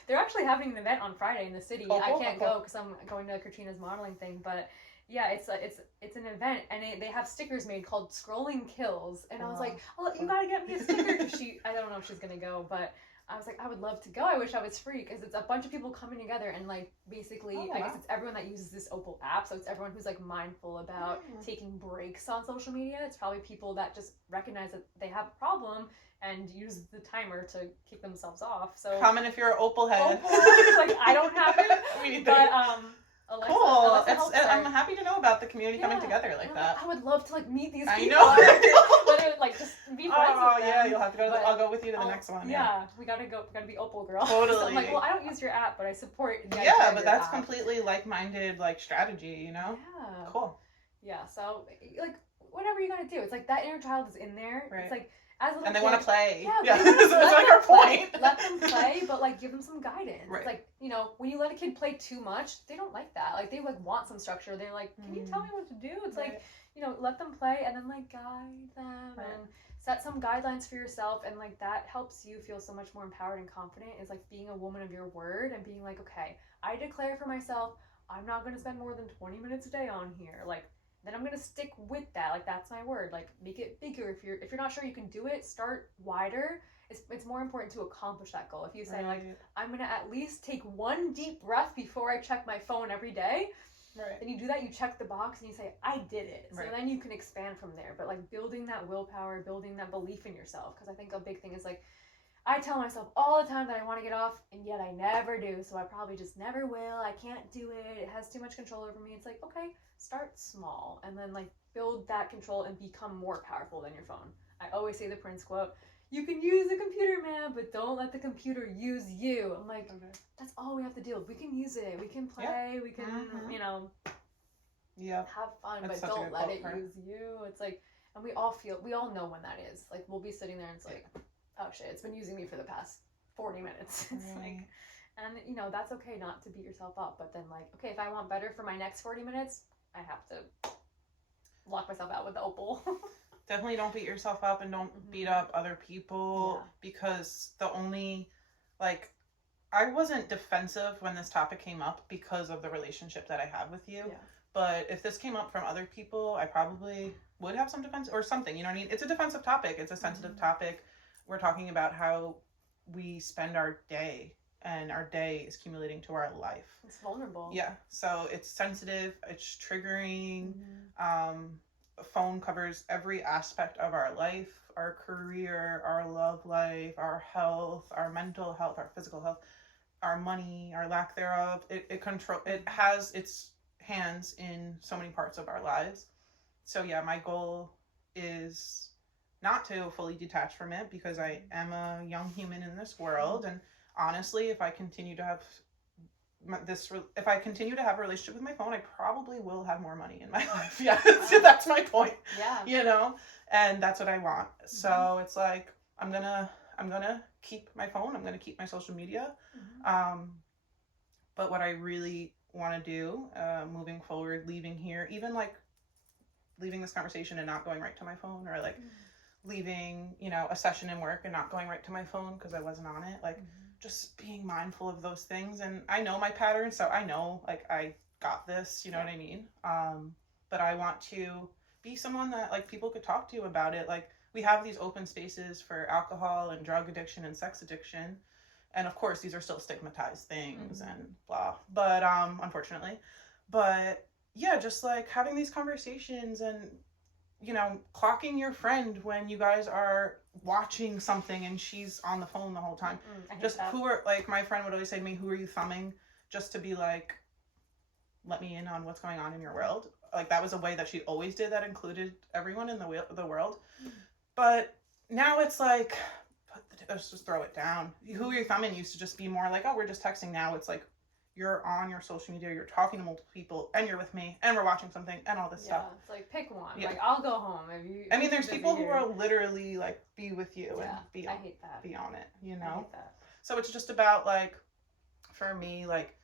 They're actually having an event on Friday in the city. Opal? I can't go because I'm going to Katrina's modeling thing, but yeah, it's an event, and they have stickers made called Scrolling Kills, and I was like, oh, you gotta get me a sticker, because I don't know if she's gonna go, but I was like, I would love to go. I wish I was free, because it's a bunch of people coming together, and like, basically, I guess it's everyone that uses this Opal app, so it's everyone who's like mindful about taking breaks on social media. It's probably people that just recognize that they have a problem and use the timer to kick themselves off. So comment if you're an Opal head. Like, I don't have it, but Alexa, cool. Alexa I'm happy to know about the community coming together like that. I would love to like meet these people. I know. Literally, like, just be friends with them. Yeah, you'll have to go. I'll go with you to the next one. Yeah, we gotta go. We gotta be Opal girl. Totally. So I'm like, well, I don't use your app, but I support the idea of but your that's app. Completely like-minded, like, strategy, you know? Yeah. Cool. Yeah, so like, whatever you gotta do, it's like that inner child is in there. Right. It's like, as a little and they kid, want to play. Yeah. So it's like our point. Let them play, but like, give them some guidance. Right. It's like, you know, when you let a kid play too much, they don't like that. Like, they like want some structure. They're like, can you tell me what to do? It's like, you know, let them play and then like guide them and set some guidelines for yourself, and like that helps you feel so much more empowered and confident. Is like being a woman of your word and being like, okay, I declare for myself, I'm not going to spend more than 20 minutes a day on here. Like, then I'm gonna stick with that. Like, that's my word. Like, make it bigger. If you're not sure you can do it, start wider. It's more important to accomplish that goal. If you say like, I'm gonna at least take one deep breath before I check my phone every day, then you do that. You check the box and you say, I did it. So then you can expand from there. But like, building that willpower, building that belief in yourself. Because I think a big thing is like, I tell myself all the time that I want to get off, and yet I never do. So I probably just never will. I can't do it. It has too much control over me. It's like, okay, start small, and then like build that control and become more powerful than your phone. I always say the Prince quote, you can use the computer, man, but don't let the computer use you. I'm like, that's all we have to do. We can use it. We can play. We can, you know, have fun, that's but don't let it use you. It's like, and we all know when that is. Like, we'll be sitting there and it's like, oh shit, it's been using me for the past 40 minutes. It's like, and you know, that's okay not to beat yourself up, but then like, okay, if I want better for my next 40 minutes, I have to lock myself out with the Opal. Definitely don't beat yourself up, and don't beat up other people, because the only, like, I wasn't defensive when this topic came up because of the relationship that I have with you. But if this came up from other people, I probably would have some defense or something, you know what I mean? It's a defensive topic. It's a sensitive topic. We're talking about how we spend our day, and our day is accumulating to our life. It's vulnerable. Yeah. So it's sensitive. It's triggering. A phone covers every aspect of our life, our career, our love life, our health, our mental health, our physical health, our money, our lack thereof. It has its hands in so many parts of our lives. So yeah, my goal is not to fully detach from it, because I am a young human in this world, and honestly, if I continue to have a relationship with my phone, I probably will have more money in my life. Yeah, that's my point. Yeah. You know, and that's what I want. So it's like, I'm gonna I'm going to keep my phone. I'm going to keep my social media. Mm-hmm. But what I really want to do, moving forward, leaving here, even like leaving this conversation and not going right to my phone, or like leaving, you know, a session in work and not going right to my phone because I wasn't on it. Like just being mindful of those things. And I know my patterns, so I know like I got this, you know what I mean? But I want to be someone that like people could talk to about it. Like we have these open spaces for alcohol and drug addiction and sex addiction. And of course, these are still stigmatized things and blah, but unfortunately. But yeah, just like having these conversations and, you know, clocking your friend when you guys are watching something and she's on the phone the whole time. Just who are, like, my friend would always say to me, who are you thumbing? Just to be like, let me in on what's going on in your world. Like, that was a way that she always did that included everyone in the world. But now it's like, let's just throw it down. Who you're thumbing used to just be more like, oh, we're just texting. Now it's like, you're on your social media, you're talking to multiple people, and you're with me, and we're watching something, and all this stuff. It's like, pick one. Yeah. Like, I'll go home. If you, I mean, there's people who will literally, like, be with you and be I hate that. Be on it, you know? I hate that. So it's just about, like, for me, like,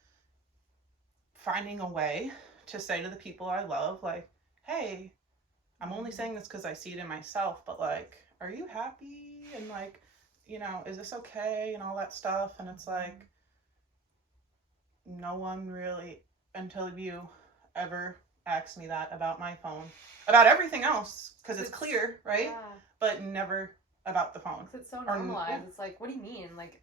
finding a way to say to the people I love, like, hey, I'm only saying this because I see it in myself, but, like, are you happy? And, like, you know, is this okay? And all that stuff. And it's like, no one really, until you ever asked me that about my phone. About everything else, because it's clear, right? Yeah. But never about the phone. It's so normalized. It's like, what do you mean? Like,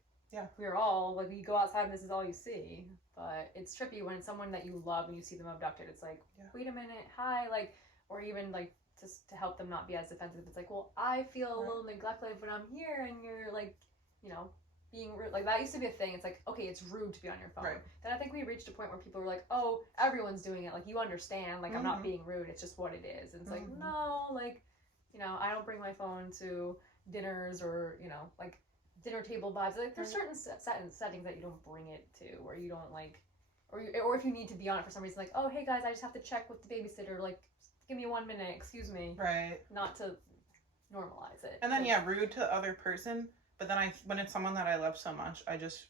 we're all, like, you go outside and this is all you see. But it's trippy when it's someone that you love and you see them abducted. It's like, wait a minute, hi, like, or even, like, just to help them not be as defensive. It's like, well, I feel a little neglected when I'm here and you're, like, you know, being rude. Like, that used to be a thing. It's like, okay, it's rude to be on your phone. Then I think we reached a point where people were like, oh, everyone's doing it. Like, you understand. Like, I'm not being rude. It's just what it is. And it's like, no, like, you know, I don't bring my phone to dinners or, you know, like, dinner table vibes. Like, there's certain settings that you don't bring it to, or you don't, like, or if you need to be on it for some reason, like, oh, hey, guys, I just have to check with the babysitter. Like, give me 1 minute. Excuse me. Right. Not to normalize it. And then, rude to the other person. But then when it's someone that I love so much, I just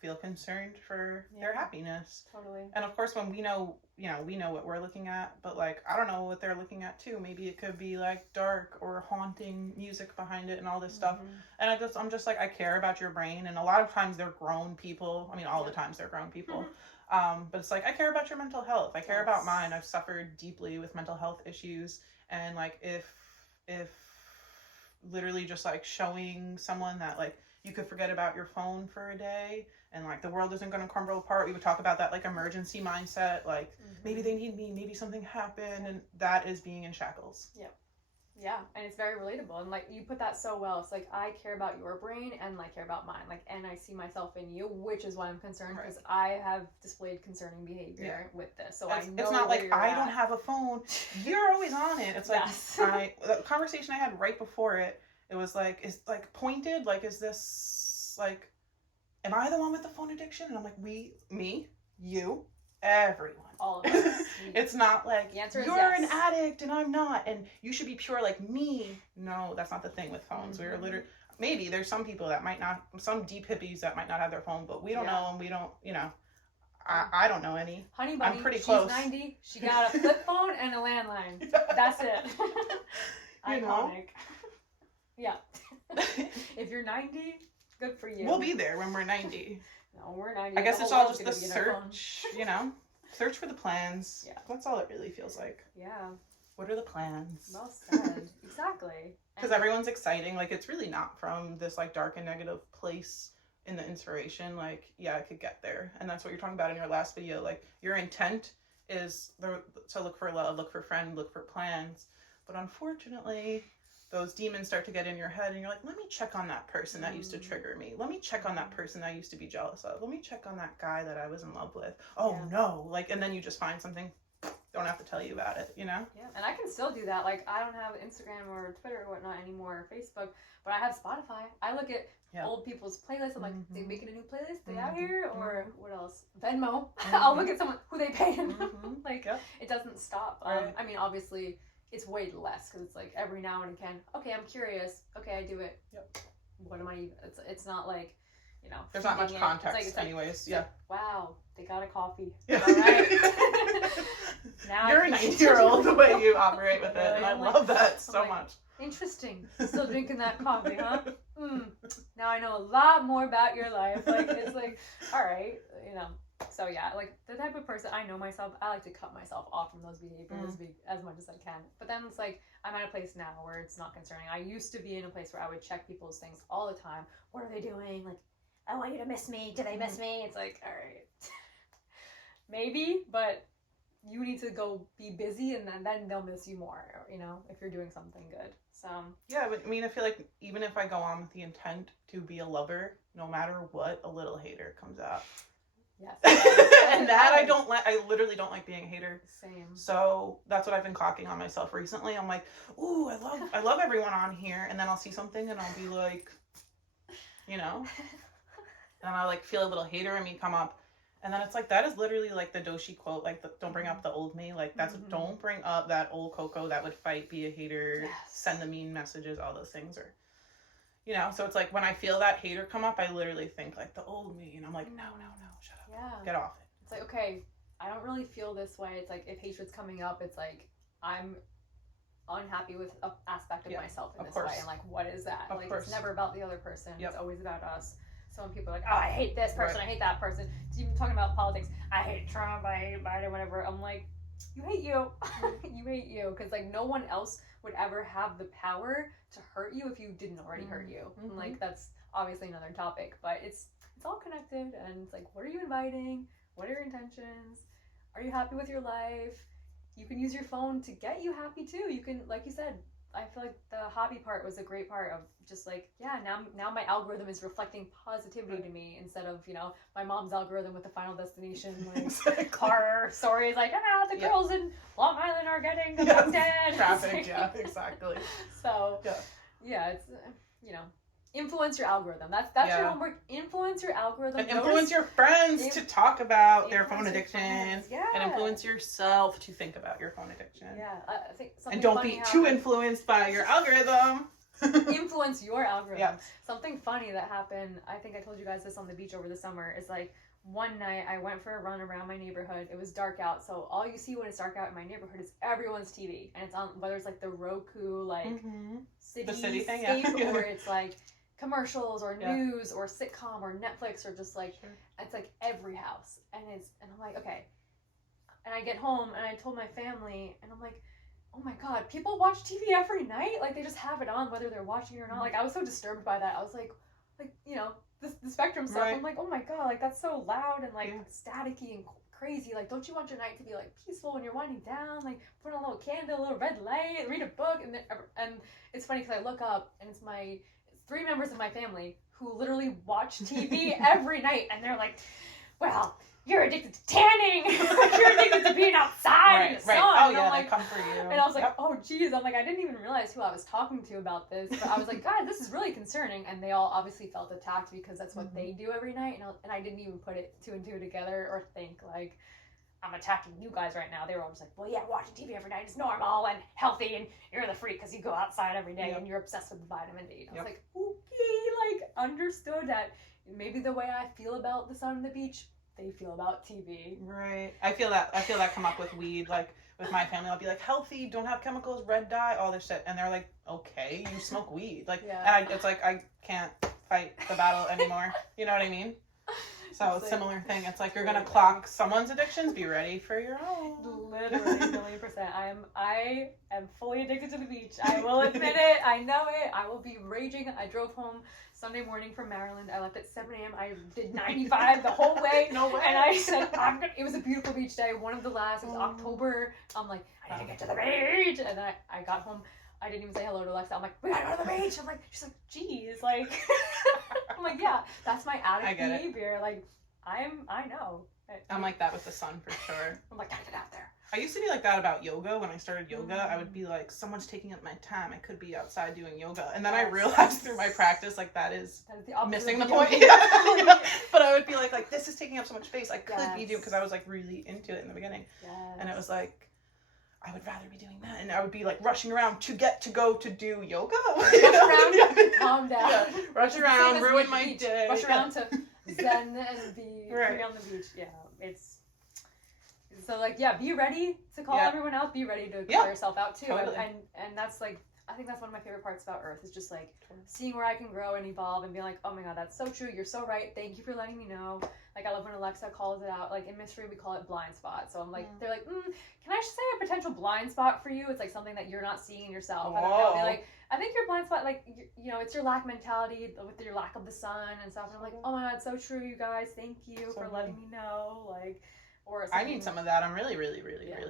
feel concerned for their happiness. Totally. And of course, when we know what we're looking at, but like, I don't know what they're looking at too. Maybe it could be like dark or haunting music behind it and all this stuff. And I'm just like, I care about your brain. And a lot of times they're grown people. I mean, all the times they're grown people. But it's like, I care about your mental health. I care about mine. I've suffered deeply with mental health issues. And like, if literally just like showing someone that like you could forget about your phone for a day and like the world isn't going to crumble apart. We would talk about that like emergency mindset, like maybe they need me, maybe something happened, and that is being in shackles. Yeah, and it's very relatable, and like you put that so well. It's like, I care about your brain and I care about mine, like, and I see myself in you, which is why I'm concerned, because I have displayed concerning behavior with this. So I know it's not like I don't have a phone. You're always on it. It's like the conversation I had right before it was like, is like pointed, like, is this like, am I the one with the phone addiction? And I'm like, me, you, everyone. All of us. It's not like, you're an addict and I'm not, and you should be pure like me. No, that's not the thing with phones. We're literally, maybe there's some people that might not, some deep hippies that might not have their phone, but we don't know, and we don't, you know, I don't know any. Honey Bunny, I'm pretty close. She's 90, she got a flip phone and a landline. That's it. Iconic. Yeah. If you're 90, good for you. We'll be there when we're 90. No, we're 90. I guess it's all just the search, you know? Search for the plans. Yeah. That's all it really feels like. Yeah. What are the plans? Well said. Exactly. Because everyone's exciting. Like, it's really not from this, like, dark and negative place in the inspiration. Like, yeah, I could get there. And that's what you're talking about in your last video. Like, your intent is to look for love, look for friend, look for plans. But unfortunately, those demons start to get in your head and you're like, let me check on that person that used to trigger me. Let me check on that person I used to be jealous of. Let me check on that guy that I was in love with. Oh no. Like, and then you just find something, don't have to tell you about it, you know? Yeah, and I can still do that. Like, I don't have Instagram or Twitter or whatnot anymore, or Facebook, but I have Spotify. I look at old people's playlists. I'm like, they making a new playlist? They out here? Or what else? Venmo. I'll look at someone who they pay. Like, it doesn't stop. I mean, obviously, it's way less because it's like every now and again, okay, I'm curious. Okay, I do it. what am I even, it's not like, you know, there's not much context it's anyways. Yeah. Like, wow, they got a coffee. Yeah. All right. Now you're a 9-year-old the way you operate with it, and I love that so much. Interesting. Still drinking that coffee, huh? Now I know a lot more about your life. Like, it's like, all right, you know. So yeah, like the type of person, I know myself, I like to cut myself off from those behaviors as much as I can. But then it's like, I'm at a place now where it's not concerning. I used to be in a place where I would check people's things all the time. What are they doing? Like, I want you to miss me. Do they miss me? It's like, all right. Maybe, but you need to go be busy, and then they'll miss you more, you know, if you're doing something good. So yeah, but I mean, I feel like even if I go on with the intent to be a lover, no matter what, a little hater comes out. Yes. And that I literally don't like being a hater. Same. So that's what I've been clocking on myself recently. I'm like, ooh, I love everyone on here, and then I'll see something and I'll be like, you know, and I'll like feel a little hater in me come up. And then it's like, that is literally like the Doshi quote, like, don't bring up the old me. Like, that's, don't bring up that old Coco that would fight, be a hater, send the mean messages, all those things. Or, you know, so it's like, when I feel that hater come up, I literally think like the old me. And I'm like, no, shut up. Yeah. Get off it. It's like, okay, I don't really feel this way. It's like, if hatred's coming up, it's like, I'm unhappy with an aspect of myself in this way. And like, what is that? Like, it's never about the other person. It's always about us. So when people are like, oh, I hate this person, I hate that person, even talking about politics, I hate Trump, I hate Biden, whatever, I'm like, you hate you. You hate you. Because like, no one else would ever have the power to hurt you if you didn't already hurt you. And like, that's obviously another topic, but it's all connected. And it's like, what are you inviting? What are your intentions? Are you happy with your life? You can use your phone to get you happy too. You can, like you said, I feel like the hobby part was a great part of just like, yeah, now my algorithm is reflecting positivity to me instead of, you know, my mom's algorithm with the Final Destination like horror stories like, the girls in Long Island are getting abducted. Traffic, like, yeah, exactly. So, yeah, it's, you know, influence your algorithm. That's your homework. Influence your algorithm. And influence your friends to talk about their phone addiction. And influence yourself to think about your phone addiction. Yeah, I think something and don't be too influenced by your algorithm. Influence your algorithm. Yeah. Something funny that happened, I think I told you guys this on the beach over the summer, is like one night I went for a run around my neighborhood. It was dark out, so all you see when it's dark out in my neighborhood is everyone's TV. And it's on, whether it's like the Roku, like city thing, or it's like commercials or news or sitcom or Netflix or just like it's like every house, and I'm like, okay. And I get home and I told my family, and I'm like, oh my god, people watch TV every night, like they just have it on whether they're watching it or not. Like I was so disturbed by that. I was like you know, the spectrum stuff. I'm like, oh my god, like that's so loud and like staticky and crazy. Like, don't you want your night to be like peaceful when you're winding down? Like, put on a little candle, a little red light, read a book. And it's funny because I look up and it's my 3 members of my family who literally watch TV every night, and they're like, well, you're addicted to tanning. You're addicted to being outside in the sun. Oh, yeah, they come for you. And I was like, oh, geez. I'm like, I didn't even realize who I was talking to about this. But I was like, guys, this is really concerning. And they all obviously felt attacked because that's what they do every night. And I didn't even put it 2 and 2 together or think, like, I'm attacking you guys right now. They were all just like, well, yeah, watching TV every night is normal and healthy, and you're the freak because you go outside every day and you're obsessed with vitamin D. And I was like, okay, like, understood that maybe the way I feel about the sun and the beach, they feel about TV. Right. I feel that come up with weed. Like, with my family, I'll be like, healthy, don't have chemicals, red dye, all this shit. And they're like, okay, you smoke weed. Like, and it's like, I can't fight the battle anymore. You know what I mean? So it's similar thing. It's like, you're going to clock someone's addictions, be ready for your own. Literally, 1,000,000%. I am fully addicted to the beach. I will admit it. I know it. I will be raging. I drove home Sunday morning from Maryland. I left at 7 a.m. I did 95 the whole way. No way. And I said, it was a beautiful beach day. One of the last. It was October. I'm like, I need to get to the beach. And then I got home. I didn't even say hello to Alexa. I'm like, we gotta go to the beach. I'm like, she's like, geez, like, I'm like, yeah, that's my addict behavior. Like, I know. I'm like that with the sun for sure. I'm like, gotta get out there. I used to be like that about yoga. When I started yoga, I would be like, someone's taking up my time. I could be outside doing yoga. And then I realized through my practice, like, that is missing the point. Yeah. But I would be like, this is taking up so much space. I could be doing, because I was like really into it in the beginning. And it was like, I would rather be doing that, and I would be like rushing around to get to go to do yoga. Rush around, calm down. Yeah. Rush around, ruin my day. Rush around to zen and be free on the beach. Yeah, it's so like be ready to call everyone out. Be ready to call yourself out too. Totally. And that's like I think that's one of my favorite parts about Earth is just like seeing where I can grow and evolve and be like, oh my god, that's so true. You're so right. Thank you for letting me know. Like I love when Alexa calls it out. Like in mystery, we call it blind spot. So I'm like, they're like, can I say a potential blind spot for you? It's like something that you're not seeing in yourself. And I'll be like, I think your blind spot, like you know, it's your lack mentality with your lack of the sun and stuff. And I'm like, oh my god, so true, you guys. Thank you for letting me know. Like, or I need some of that. I'm really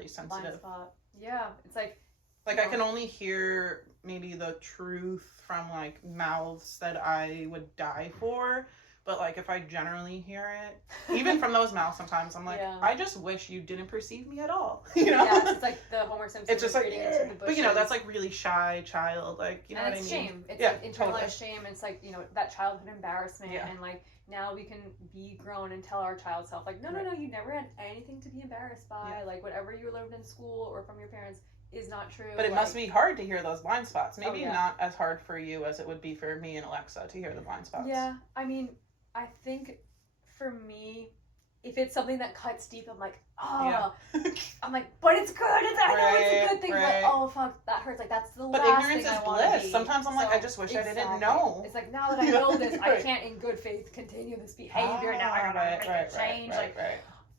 sensitive. Blind spot. Yeah, it's like I can only hear maybe the truth from like mouths that I would die for, but like if I generally hear it, even from those mouths, sometimes I'm like, I just wish you didn't perceive me at all. You know? Yeah, it's like the Homer Simpson. It's just like, but you know, that's like really shy child, like you know and what I mean? Shame. It's like internalized shame. It's like you know that childhood embarrassment, and like now we can be grown and tell our child self like, no, you never had anything to be embarrassed by. Like whatever you learned in school or from your parents is not true. But it must be hard to hear those blind spots. Maybe not as hard for you as it would be for me and Alexa to hear the blind spots. Yeah, I mean, I think for me, if it's something that cuts deep, I'm like, I'm like, but it's good. I know it's a good thing, but oh fuck, that hurts. Like that's the last thing I want to be. But ignorance is bliss. Sometimes I'm like, I just wish I didn't know. It's like now that I know this, I can't in good faith continue this behavior. Now I gotta change.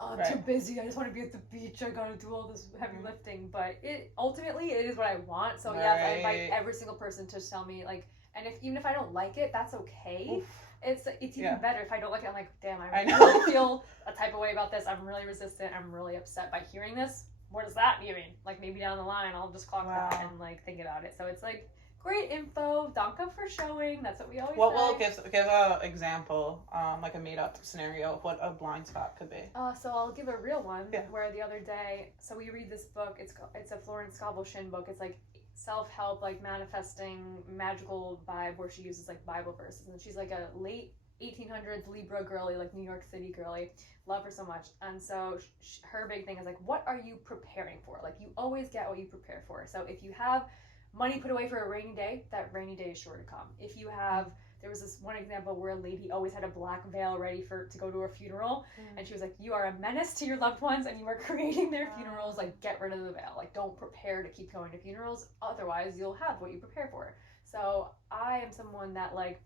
I'm too busy. I just want to be at the beach. I gotta do all this heavy lifting. But ultimately it is what I want. So yes, I invite every single person to tell me like, and even if I don't like it, that's okay. Oof. It's even better if I don't like it. I'm like, damn, I really feel a type of way about this. I'm really resistant. I'm really upset by hearing this. What does that mean? Like maybe down the line I'll just clock that and like think about it. So it's like great info. Danke for showing. That's what we always say. Well, give a example, like a made up scenario of what a blind spot could be. So I'll give a real one where the other day, so we read this book. It's a Florence Scovel Shinn book. It's like self-help, like manifesting magical vibe where she uses like Bible verses, and she's like a late 1800s Libra girly, like New York City girly. Love her so much. And so her big thing is like, what are you preparing for? Like you always get what you prepare for. So if you have money put away for a rainy day, that rainy day is sure to come. If you have, there was this one example where a lady always had a black veil ready to go to a funeral, and she was like, you are a menace to your loved ones and you are creating their funerals, like get rid of the veil. Like don't prepare to keep going to funerals, otherwise you'll have what you prepare for. So I am someone that like,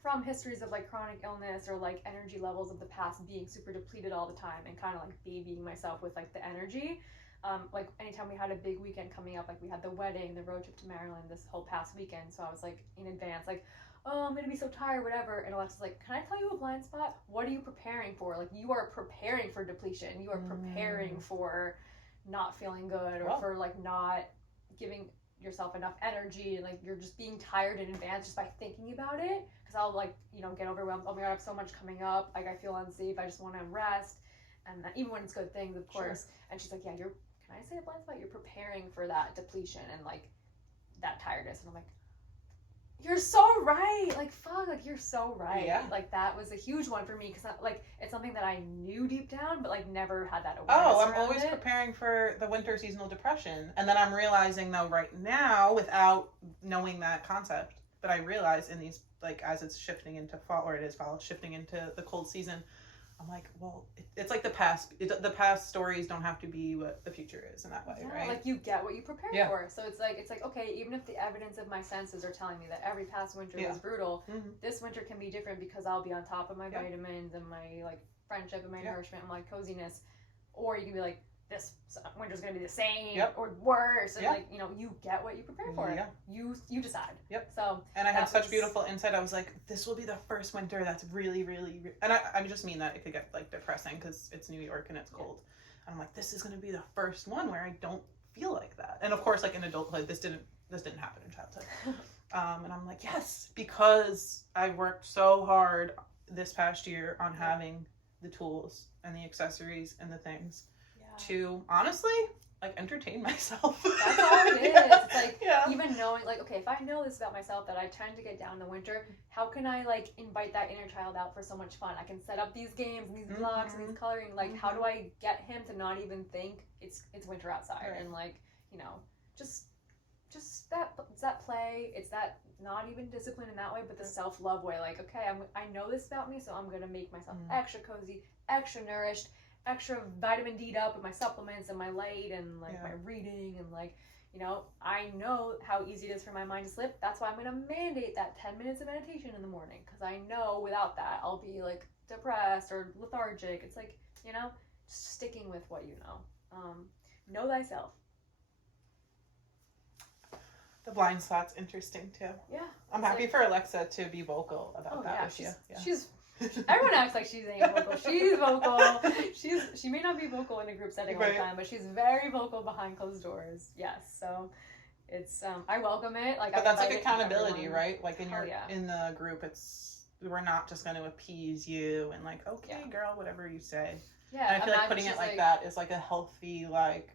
from histories of like chronic illness or like energy levels of the past being super depleted all the time and kind of like babying myself with like the energy, like anytime we had a big weekend coming up, like we had the wedding, the road trip to Maryland this whole past weekend, so I was like in advance like, oh, I'm gonna be so tired, whatever. And Alexa's like, can I tell you a blind spot? What are you preparing for? Like you are preparing for depletion. You are preparing for not feeling good or for like not giving yourself enough energy, and like you're just being tired in advance just by thinking about it, because I'll like, you know, get overwhelmed. Oh my god, I have so much coming up, like I feel unsafe, I just want to rest. And even when it's good things, of course. And she's like, yeah, can I say a blind spot? You're preparing for that depletion and like that tiredness. And I'm like, you're so right. Like, fuck, like you're so right. Yeah. Like that was a huge one for me because like it's something that I knew deep down, but like never had that awareness. Oh, I'm always preparing for the winter seasonal depression. And then I'm realizing though right now, without knowing that concept, but I realize in these, like as it's shifting into fall, or it is fall, shifting into the cold season, I'm like, well, it's like the past stories don't have to be what the future is in that way, right? Like you get what you prepare for. So it's like, okay, even if the evidence of my senses are telling me that every past winter was brutal, this winter can be different because I'll be on top of my vitamins and my like friendship and my nourishment and my coziness. Or you can be like, this winter's gonna be the same or worse, and like, you know, you get what you prepare for. You decide. So and I had such beautiful insight. I was like, this will be the first winter that's really, really, and I just mean that it could get like depressing because it's New York and it's cold. And I'm like, this is gonna be the first one where I don't feel like that. And of course, like in adulthood, this didn't happen in childhood. And I'm like, yes, because I worked so hard this past year on having the tools and the accessories and the things. to honestly like entertain myself. That's all it is. It's like yeah. even knowing like, okay, if I know this about myself that I tend to get down in the winter, how can I like invite that inner child out for so much fun? I can set up these games and these blocks and these coloring. Like how do I get him to not even think it's winter outside and like, you know, just that play. It's that not even discipline in that way, but the self-love way. Like, okay, I know this about me, so I'm gonna make myself extra cozy, extra nourished, extra vitamin D'd up with my supplements and my light and like my reading and like, you know, I know how easy it is for my mind to slip. That's why I'm gonna mandate that 10 minutes of meditation in the morning, because I know without that I'll be like depressed or lethargic. It's like, you know, just sticking with what you know. Know thyself. The blind spot's interesting too. Yeah. I'm happy for Alexa to be vocal about that issue. She's everyone acts like she's ain't vocal. She's vocal. She may not be vocal in a group setting all the time, but she's very vocal behind closed doors. Yes. So it's I welcome it. Like, but that's like accountability, right? Like in in the group, we're not just going to appease you and like, okay, girl, whatever you say. Yeah. And I feel like putting it like that is like a healthy, like,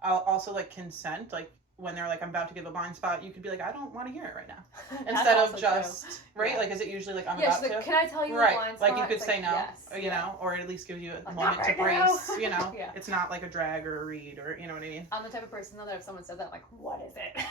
also like consent, like. When they're like, I'm about to give a blind spot, you could be like, I don't want to hear it right now. Instead of just, right? Yeah. Like, is it usually like, I'm about to? Can I tell you a blind spot? Like, you could say no, you know, or at least give you a moment to brace, you know? It's not like a drag or a read or, you know what I mean? I'm the type of person, though, that if someone says that, I'm like, what is it?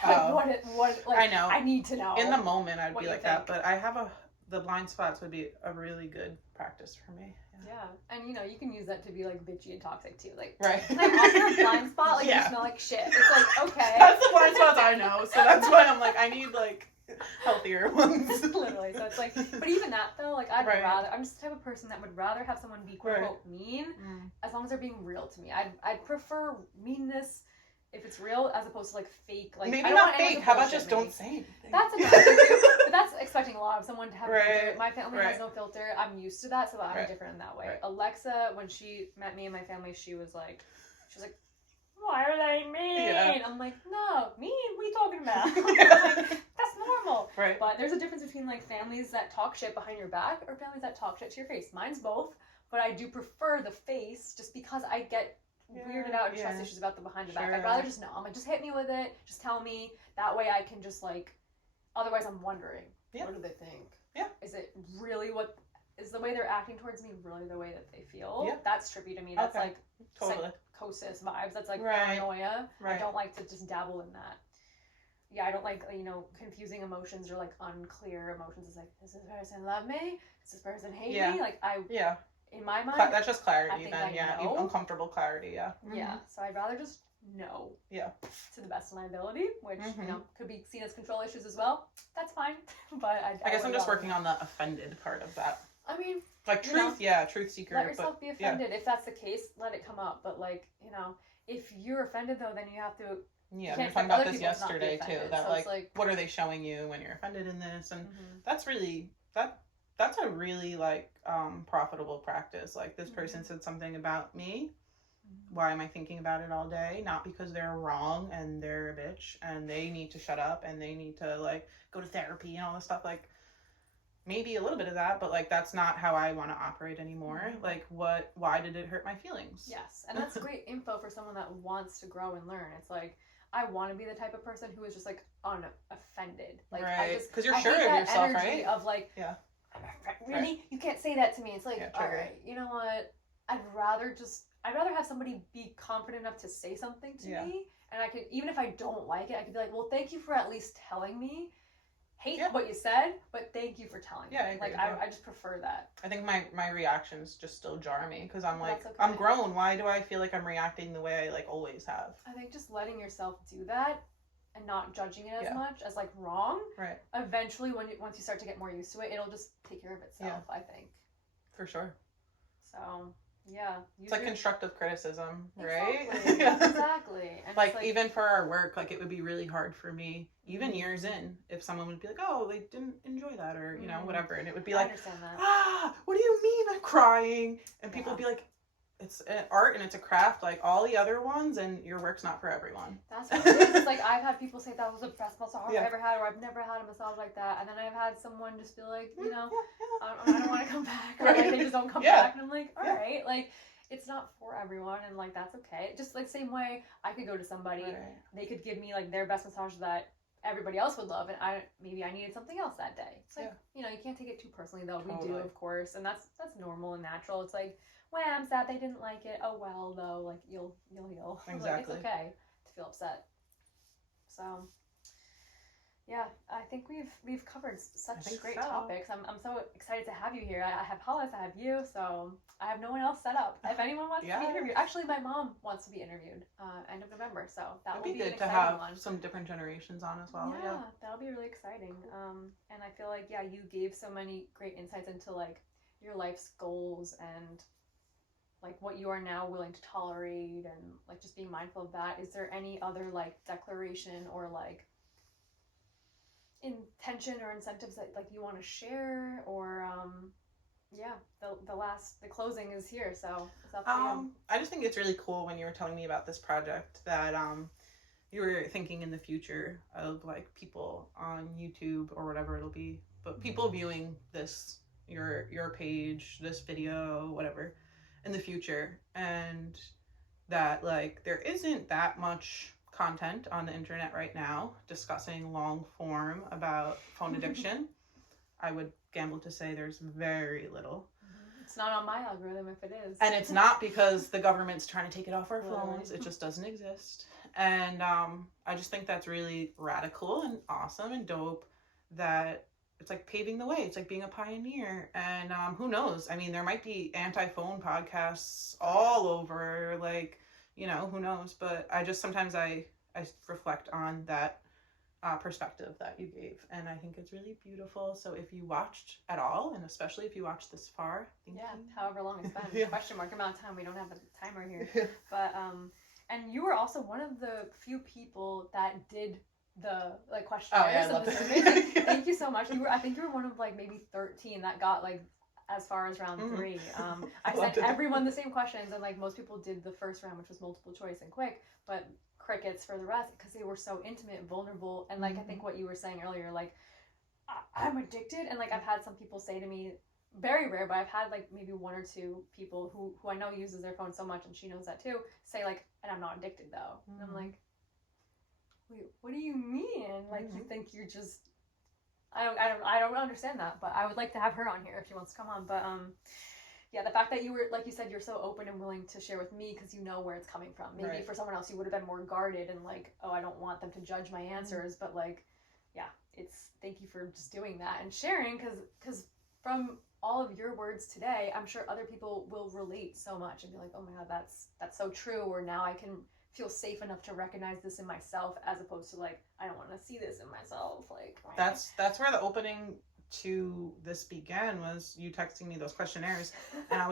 Like, I know. I need to know. In the moment, I'd be like that, but I have the blind spots would be a really good practice for me. Yeah, and you know, you can use that to be like bitchy and toxic too. Like, right. Like offer a blind spot, like you smell like shit. It's like, okay. That's the blind spots I know, so that's why I'm like, I need like healthier ones. Literally, so it's like, but even that though, like I'm just the type of person that would rather have someone be quote unquote mean, as long as they're being real to me. I'd prefer meanness if it's real as opposed to like fake. Like maybe not fake. How about just don't say anything? That's another thing too. But that's expecting a lot of someone to have a filter. My family has no filter. I'm used to that, so I'm different in that way. Alexa, when she met me and my family, she was like, why are they mean? Yeah. I'm like, no, mean? What are you talking about? Like, that's normal. Right. But there's a difference between like families that talk shit behind your back or families that talk shit to your face. Mine's both, but I do prefer the face just because I get weirded out and trust issues about the behind the back. I'd rather just know. I'm like, just hit me with it. Just tell me. That way I can just like, otherwise I'm wondering, what do they think? Yeah. Is it really is the way they're acting towards me really the way that they feel? Yeah. That's trippy to me. That's like psychosis vibes. That's like paranoia. I don't like to just dabble in that. Yeah, I don't like, you know, confusing emotions or like unclear emotions. It's like, does this person love me? Does this person hate me? Like in my mind, that's just clarity then, uncomfortable clarity, Yeah, so I'd rather just know to the best of my ability, which, you know, could be seen as control issues as well. That's fine, but I guess I'm just working on the offended part of that. I mean, like truth, truth seeker. Let yourself be offended. If that's the case, let it come up, but like, you know, if you're offended though, then you have to we were talking about this yesterday too, that so like, what are they showing you when you're offended in this? And that's really that's a really like profitable practice. Like this person said something about me. Why am I thinking about it all day? Not because they're wrong and they're a bitch and they need to shut up and they need to like go to therapy and all this stuff. Like maybe a little bit of that, but like that's not how I want to operate anymore. Like why did it hurt my feelings? Yes. And that's great info for someone that wants to grow and learn. It's like, I want to be the type of person who is just like unoffended. Like because you're sure of yourself, right? Of like, really? You can't say that to me. It's like, all right, you know what? I'd rather have somebody be confident enough to say something to me, and I could, even if I don't like it, I could be like, well, thank you for at least telling me. Hate what you said, but thank you for telling me. I just prefer that. I think my reactions just still jar me because I'm like, I'm grown. Why do I feel like I'm reacting the way I like always have? I think just letting yourself do that and not judging it as much as like wrong. Right. Eventually, once you start to get more used to it, it'll just take care of itself. I think. For sure. So. Yeah. It's like constructive criticism, right? Exactly. And like even for our work, like it would be really hard for me, even years in, if someone would be like, oh, they didn't enjoy that or, you know, whatever. And it would be like, what do you mean I'm crying? And people would be like, it's an art and it's a craft like all the other ones and your work's not for everyone. That's what it is. It's like I've had people say that was the best massage I've ever had or I've never had a massage like that. And then I've had someone just be like, you know, I don't want to come back. Or like they just don't come back. And I'm like, all right. Like it's not for everyone, and like that's okay. Just like same way I could go to somebody, they could give me like their best massage that everybody else would love, and I needed something else that day. It's like, you know, you can't take it too personally though. Totally. We do, of course, and that's normal and natural. It's like, well, I'm sad they didn't like it. Oh well, though, like you'll heal. Exactly. Like, it's okay to feel upset. So yeah, I think we've covered such great topics. I'm so excited to have you here. I have Hollis, I have you, so I have no one else set up. If anyone wants to be interviewed, actually my mom wants to be interviewed end of November, so that will be good to have some different generations on as well. Yeah, that'll be really exciting. And I feel like you gave so many great insights into like your life's goals and like what you are now willing to tolerate and like just being mindful of that. Is there any other like declaration or like intention or incentives that like you want to share, or the closing is here, so it's up to you. I just think it's really cool when you were telling me about this project that you were thinking in the future of like people on YouTube or whatever it'll be, but people viewing this your page, this video, whatever, in the future, and that like there isn't that much content on the internet right now discussing long form about phone addiction. I would gamble to say there's very little. It's not on my algorithm if it is. And it's not because the government's trying to take it off our phones. It just doesn't exist. And I just think that's really radical and awesome and dope that it's like paving the way. It's like being a pioneer. And who knows? I mean, there might be anti-phone podcasts all over, like, you know, who knows? But I just sometimes I reflect on that perspective that you gave, and I think it's really beautiful. So if you watched at all, and especially if you watched this far, thank you. However long it's been, question mark amount of time. We don't have a timer here, but and you were also one of the few people that did the like questionnaires and the surveys. Thank you so much. I think you were one of like maybe 13 that got like as far as round 3. I sent everyone the same questions, and like most people did the first round, which was multiple choice and quick, but crickets for the rest because they were so intimate and vulnerable. And like I think what you were saying earlier, like I'm addicted, and like I've had some people say to me, very rare, but I've had like maybe 1 or 2 people who I know uses their phone so much, and she knows that too, say like, and I'm not addicted though. And I'm like, wait, what do you mean? Like you think you're just I don't understand that, but I would like to have her on here if she wants to come on. But yeah, the fact that you were, like you said, you're so open and willing to share with me because you know where it's coming from. Maybe for someone else you would have been more guarded and like, oh, I don't want them to judge my answers. But like, yeah, thank you for just doing that and sharing, because from all of your words today, I'm sure other people will relate so much and be like, oh my God, that's so true. Or now I can feel safe enough to recognize this in myself, as opposed to like, I don't want to see this in myself. Like that's where the opening to this began, was you texting me those questionnaires, and I was